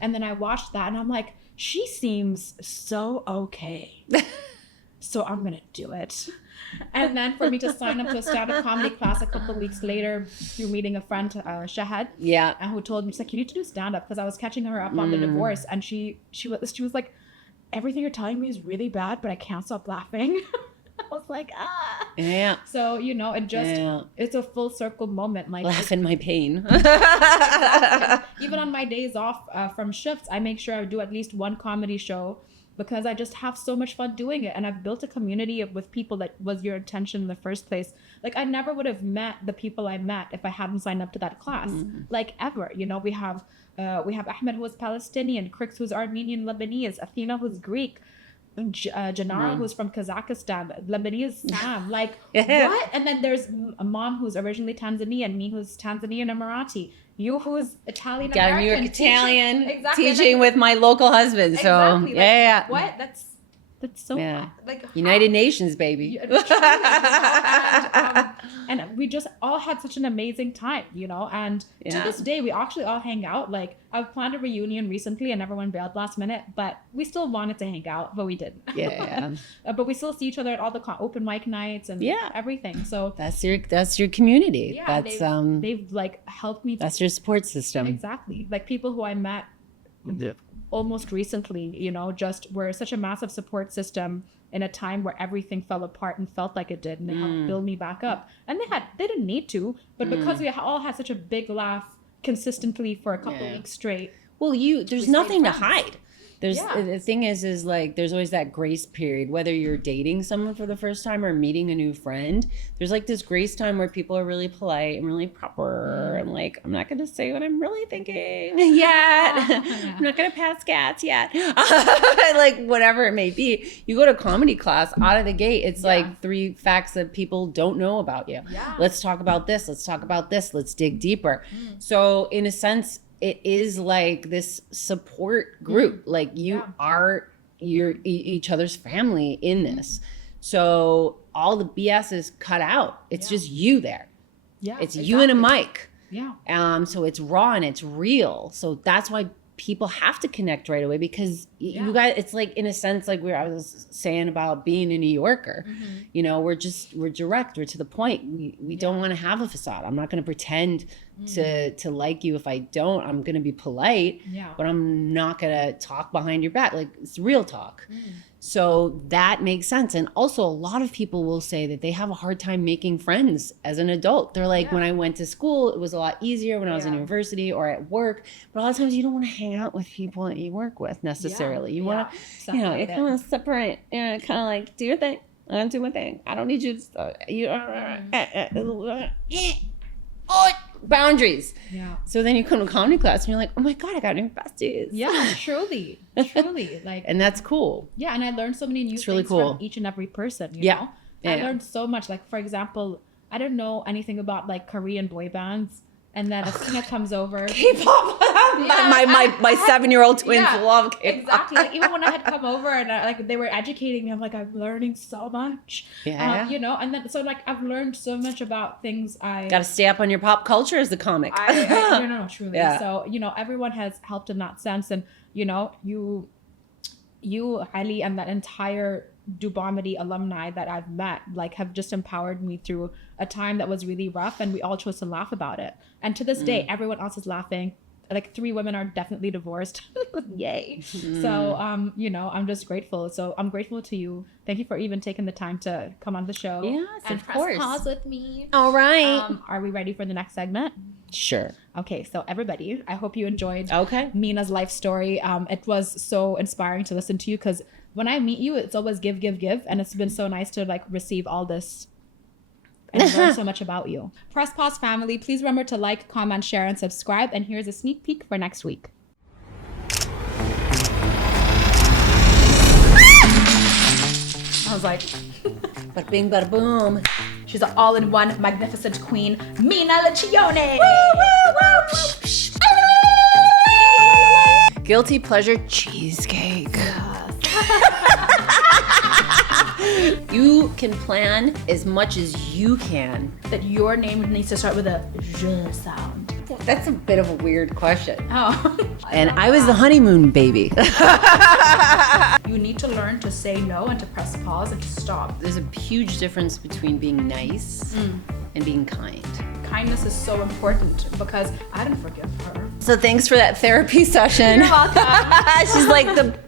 And then I watched that, and I'm like, she seems so okay. So I'm going to do it. And then for me to sign up to a stand-up comedy class a couple of weeks later through meeting a friend, Shahad, and who told me, she's like, you need to do stand-up, because I was catching her up on the divorce. And she was like, everything you're telling me is really bad, but I can't stop laughing. I was like, Yeah. So, you know, it just, it's a full circle moment. Like, laugh in my pain. Even on my days off from shifts, I make sure I do at least one comedy show, because I just have so much fun doing it. And I've built a community with people that was your intention in the first place. Like, I never would have met the people I met if I hadn't signed up to that class, like ever. You know, we have Ahmed, who is Palestinian, Crix, who's Armenian Lebanese, Athena, who's Greek. Janara, who's from Kazakhstan, Lebanese Sam, like Yeah. what? And then there's a mom who's originally Tanzanian, me who's Tanzanian and Marathi, you who's Italian Got a American, New York Italian, exactly, teaching with my local husband. So exactly, like, yeah. what? That's so Yeah. like United Nations, baby. Truly, and we just all had such an amazing time, you know, and to this day we actually all hang out. Like I've planned a reunion recently and everyone bailed last minute, but we still wanted to hang out, but we didn't. Yeah. But we still see each other at all the open mic nights and everything. So That's your community. yeah, That's they've like helped me. That's your support system. Exactly, like people who I met almost recently, you know, just were such a massive support system in a time where everything fell apart and felt like it did, and they helped build me back up. And they didn't need to, but because we all had such a big laugh consistently for a couple weeks straight. Well, there's nothing to hide. There's Yeah. the thing is like there's always that grace period, whether you're dating someone for the first time or meeting a new friend. There's like this grace time where people are really polite and really proper and like, I'm not gonna say what I'm really thinking yet. I'm not gonna pass cats yet. Like whatever it may be. You go to comedy class out of the gate, it's like 3 facts that people don't know about you. Yeah. Let's talk about this. Let's talk about this. Let's dig deeper. So in a sense, it is like this support group. Like you are each other's family in this. So all the BS is cut out. It's just you there. Yeah, It's you and a mic. Yeah. So it's raw and it's real. So that's why people have to connect right away, because you guys, it's like in a sense like I was saying about being a New Yorker. You know, we're direct, we're to the point. We don't want to have a facade. I'm not going to pretend to like you. If I don't, I'm going to be polite, but I'm not going to talk behind your back. Like it's real talk. So that makes sense. And also a lot of people will say that they have a hard time making friends as an adult. They're like, when I went to school, it was a lot easier when I was in university or at work. But a lot of times you don't want to hang out with people that you work with necessarily. You want to, you know, you kind of separate, kind of like do your thing. I'm going to do my thing. I don't need you to, boundaries. Yeah. So then you come to comedy class and you're like, oh my God, I got new besties. Yeah, truly, like, And that's cool. yeah, and I learned so many new things really cool. from each and every person. You know? Yeah, I yeah. learned so much. Like for example, I didn't know anything about like Korean boy bands, and then Asina comes over. K-pop. My 7-year-old twins love K-pop. Exactly. Like even when I had come over and like they were educating me, I'm like, I'm learning so much. Yeah. You know, and then so like I've learned so much about things I Got to stay up on your pop culture as the comic. no, truly. Yeah. So, you know, everyone has helped in that sense. And, you know, you, Ali, and that entire Dubomedy alumni that I've met, like, have just empowered me through a time that was really rough, and we all chose to laugh about it. And to this day, everyone else is laughing. Like 3 women are definitely divorced. Yay. So, you know, I'm just grateful. So I'm grateful to you. Thank you for even taking the time to come on the show. Yes, and of press course. pause with me. All right. Are we ready for the next segment? Sure. Okay, so everybody, I hope you enjoyed Okay. Mina's life story. It was so inspiring to listen to you, because when I meet you, it's always give, and it's been so nice to like receive all this and learn so much about you. Press Pause family, please remember to like, comment, share, and subscribe. And here's a sneak peek for next week. I was like, Bada bing, bada boom. she's an all-in-one magnificent queen, Mina Leccione. Guilty pleasure cheesecake. You can plan as much as you can. That your name needs to start with a je sound. That's a bit of a weird question. Oh. And I was the honeymoon baby. You need to learn to say no and to press pause and to stop. There's a huge difference between being nice and being kind. Kindness is so important, because I didn't forgive her. So thanks for that therapy session. You're welcome. She's like,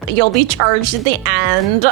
you'll be charged at the end.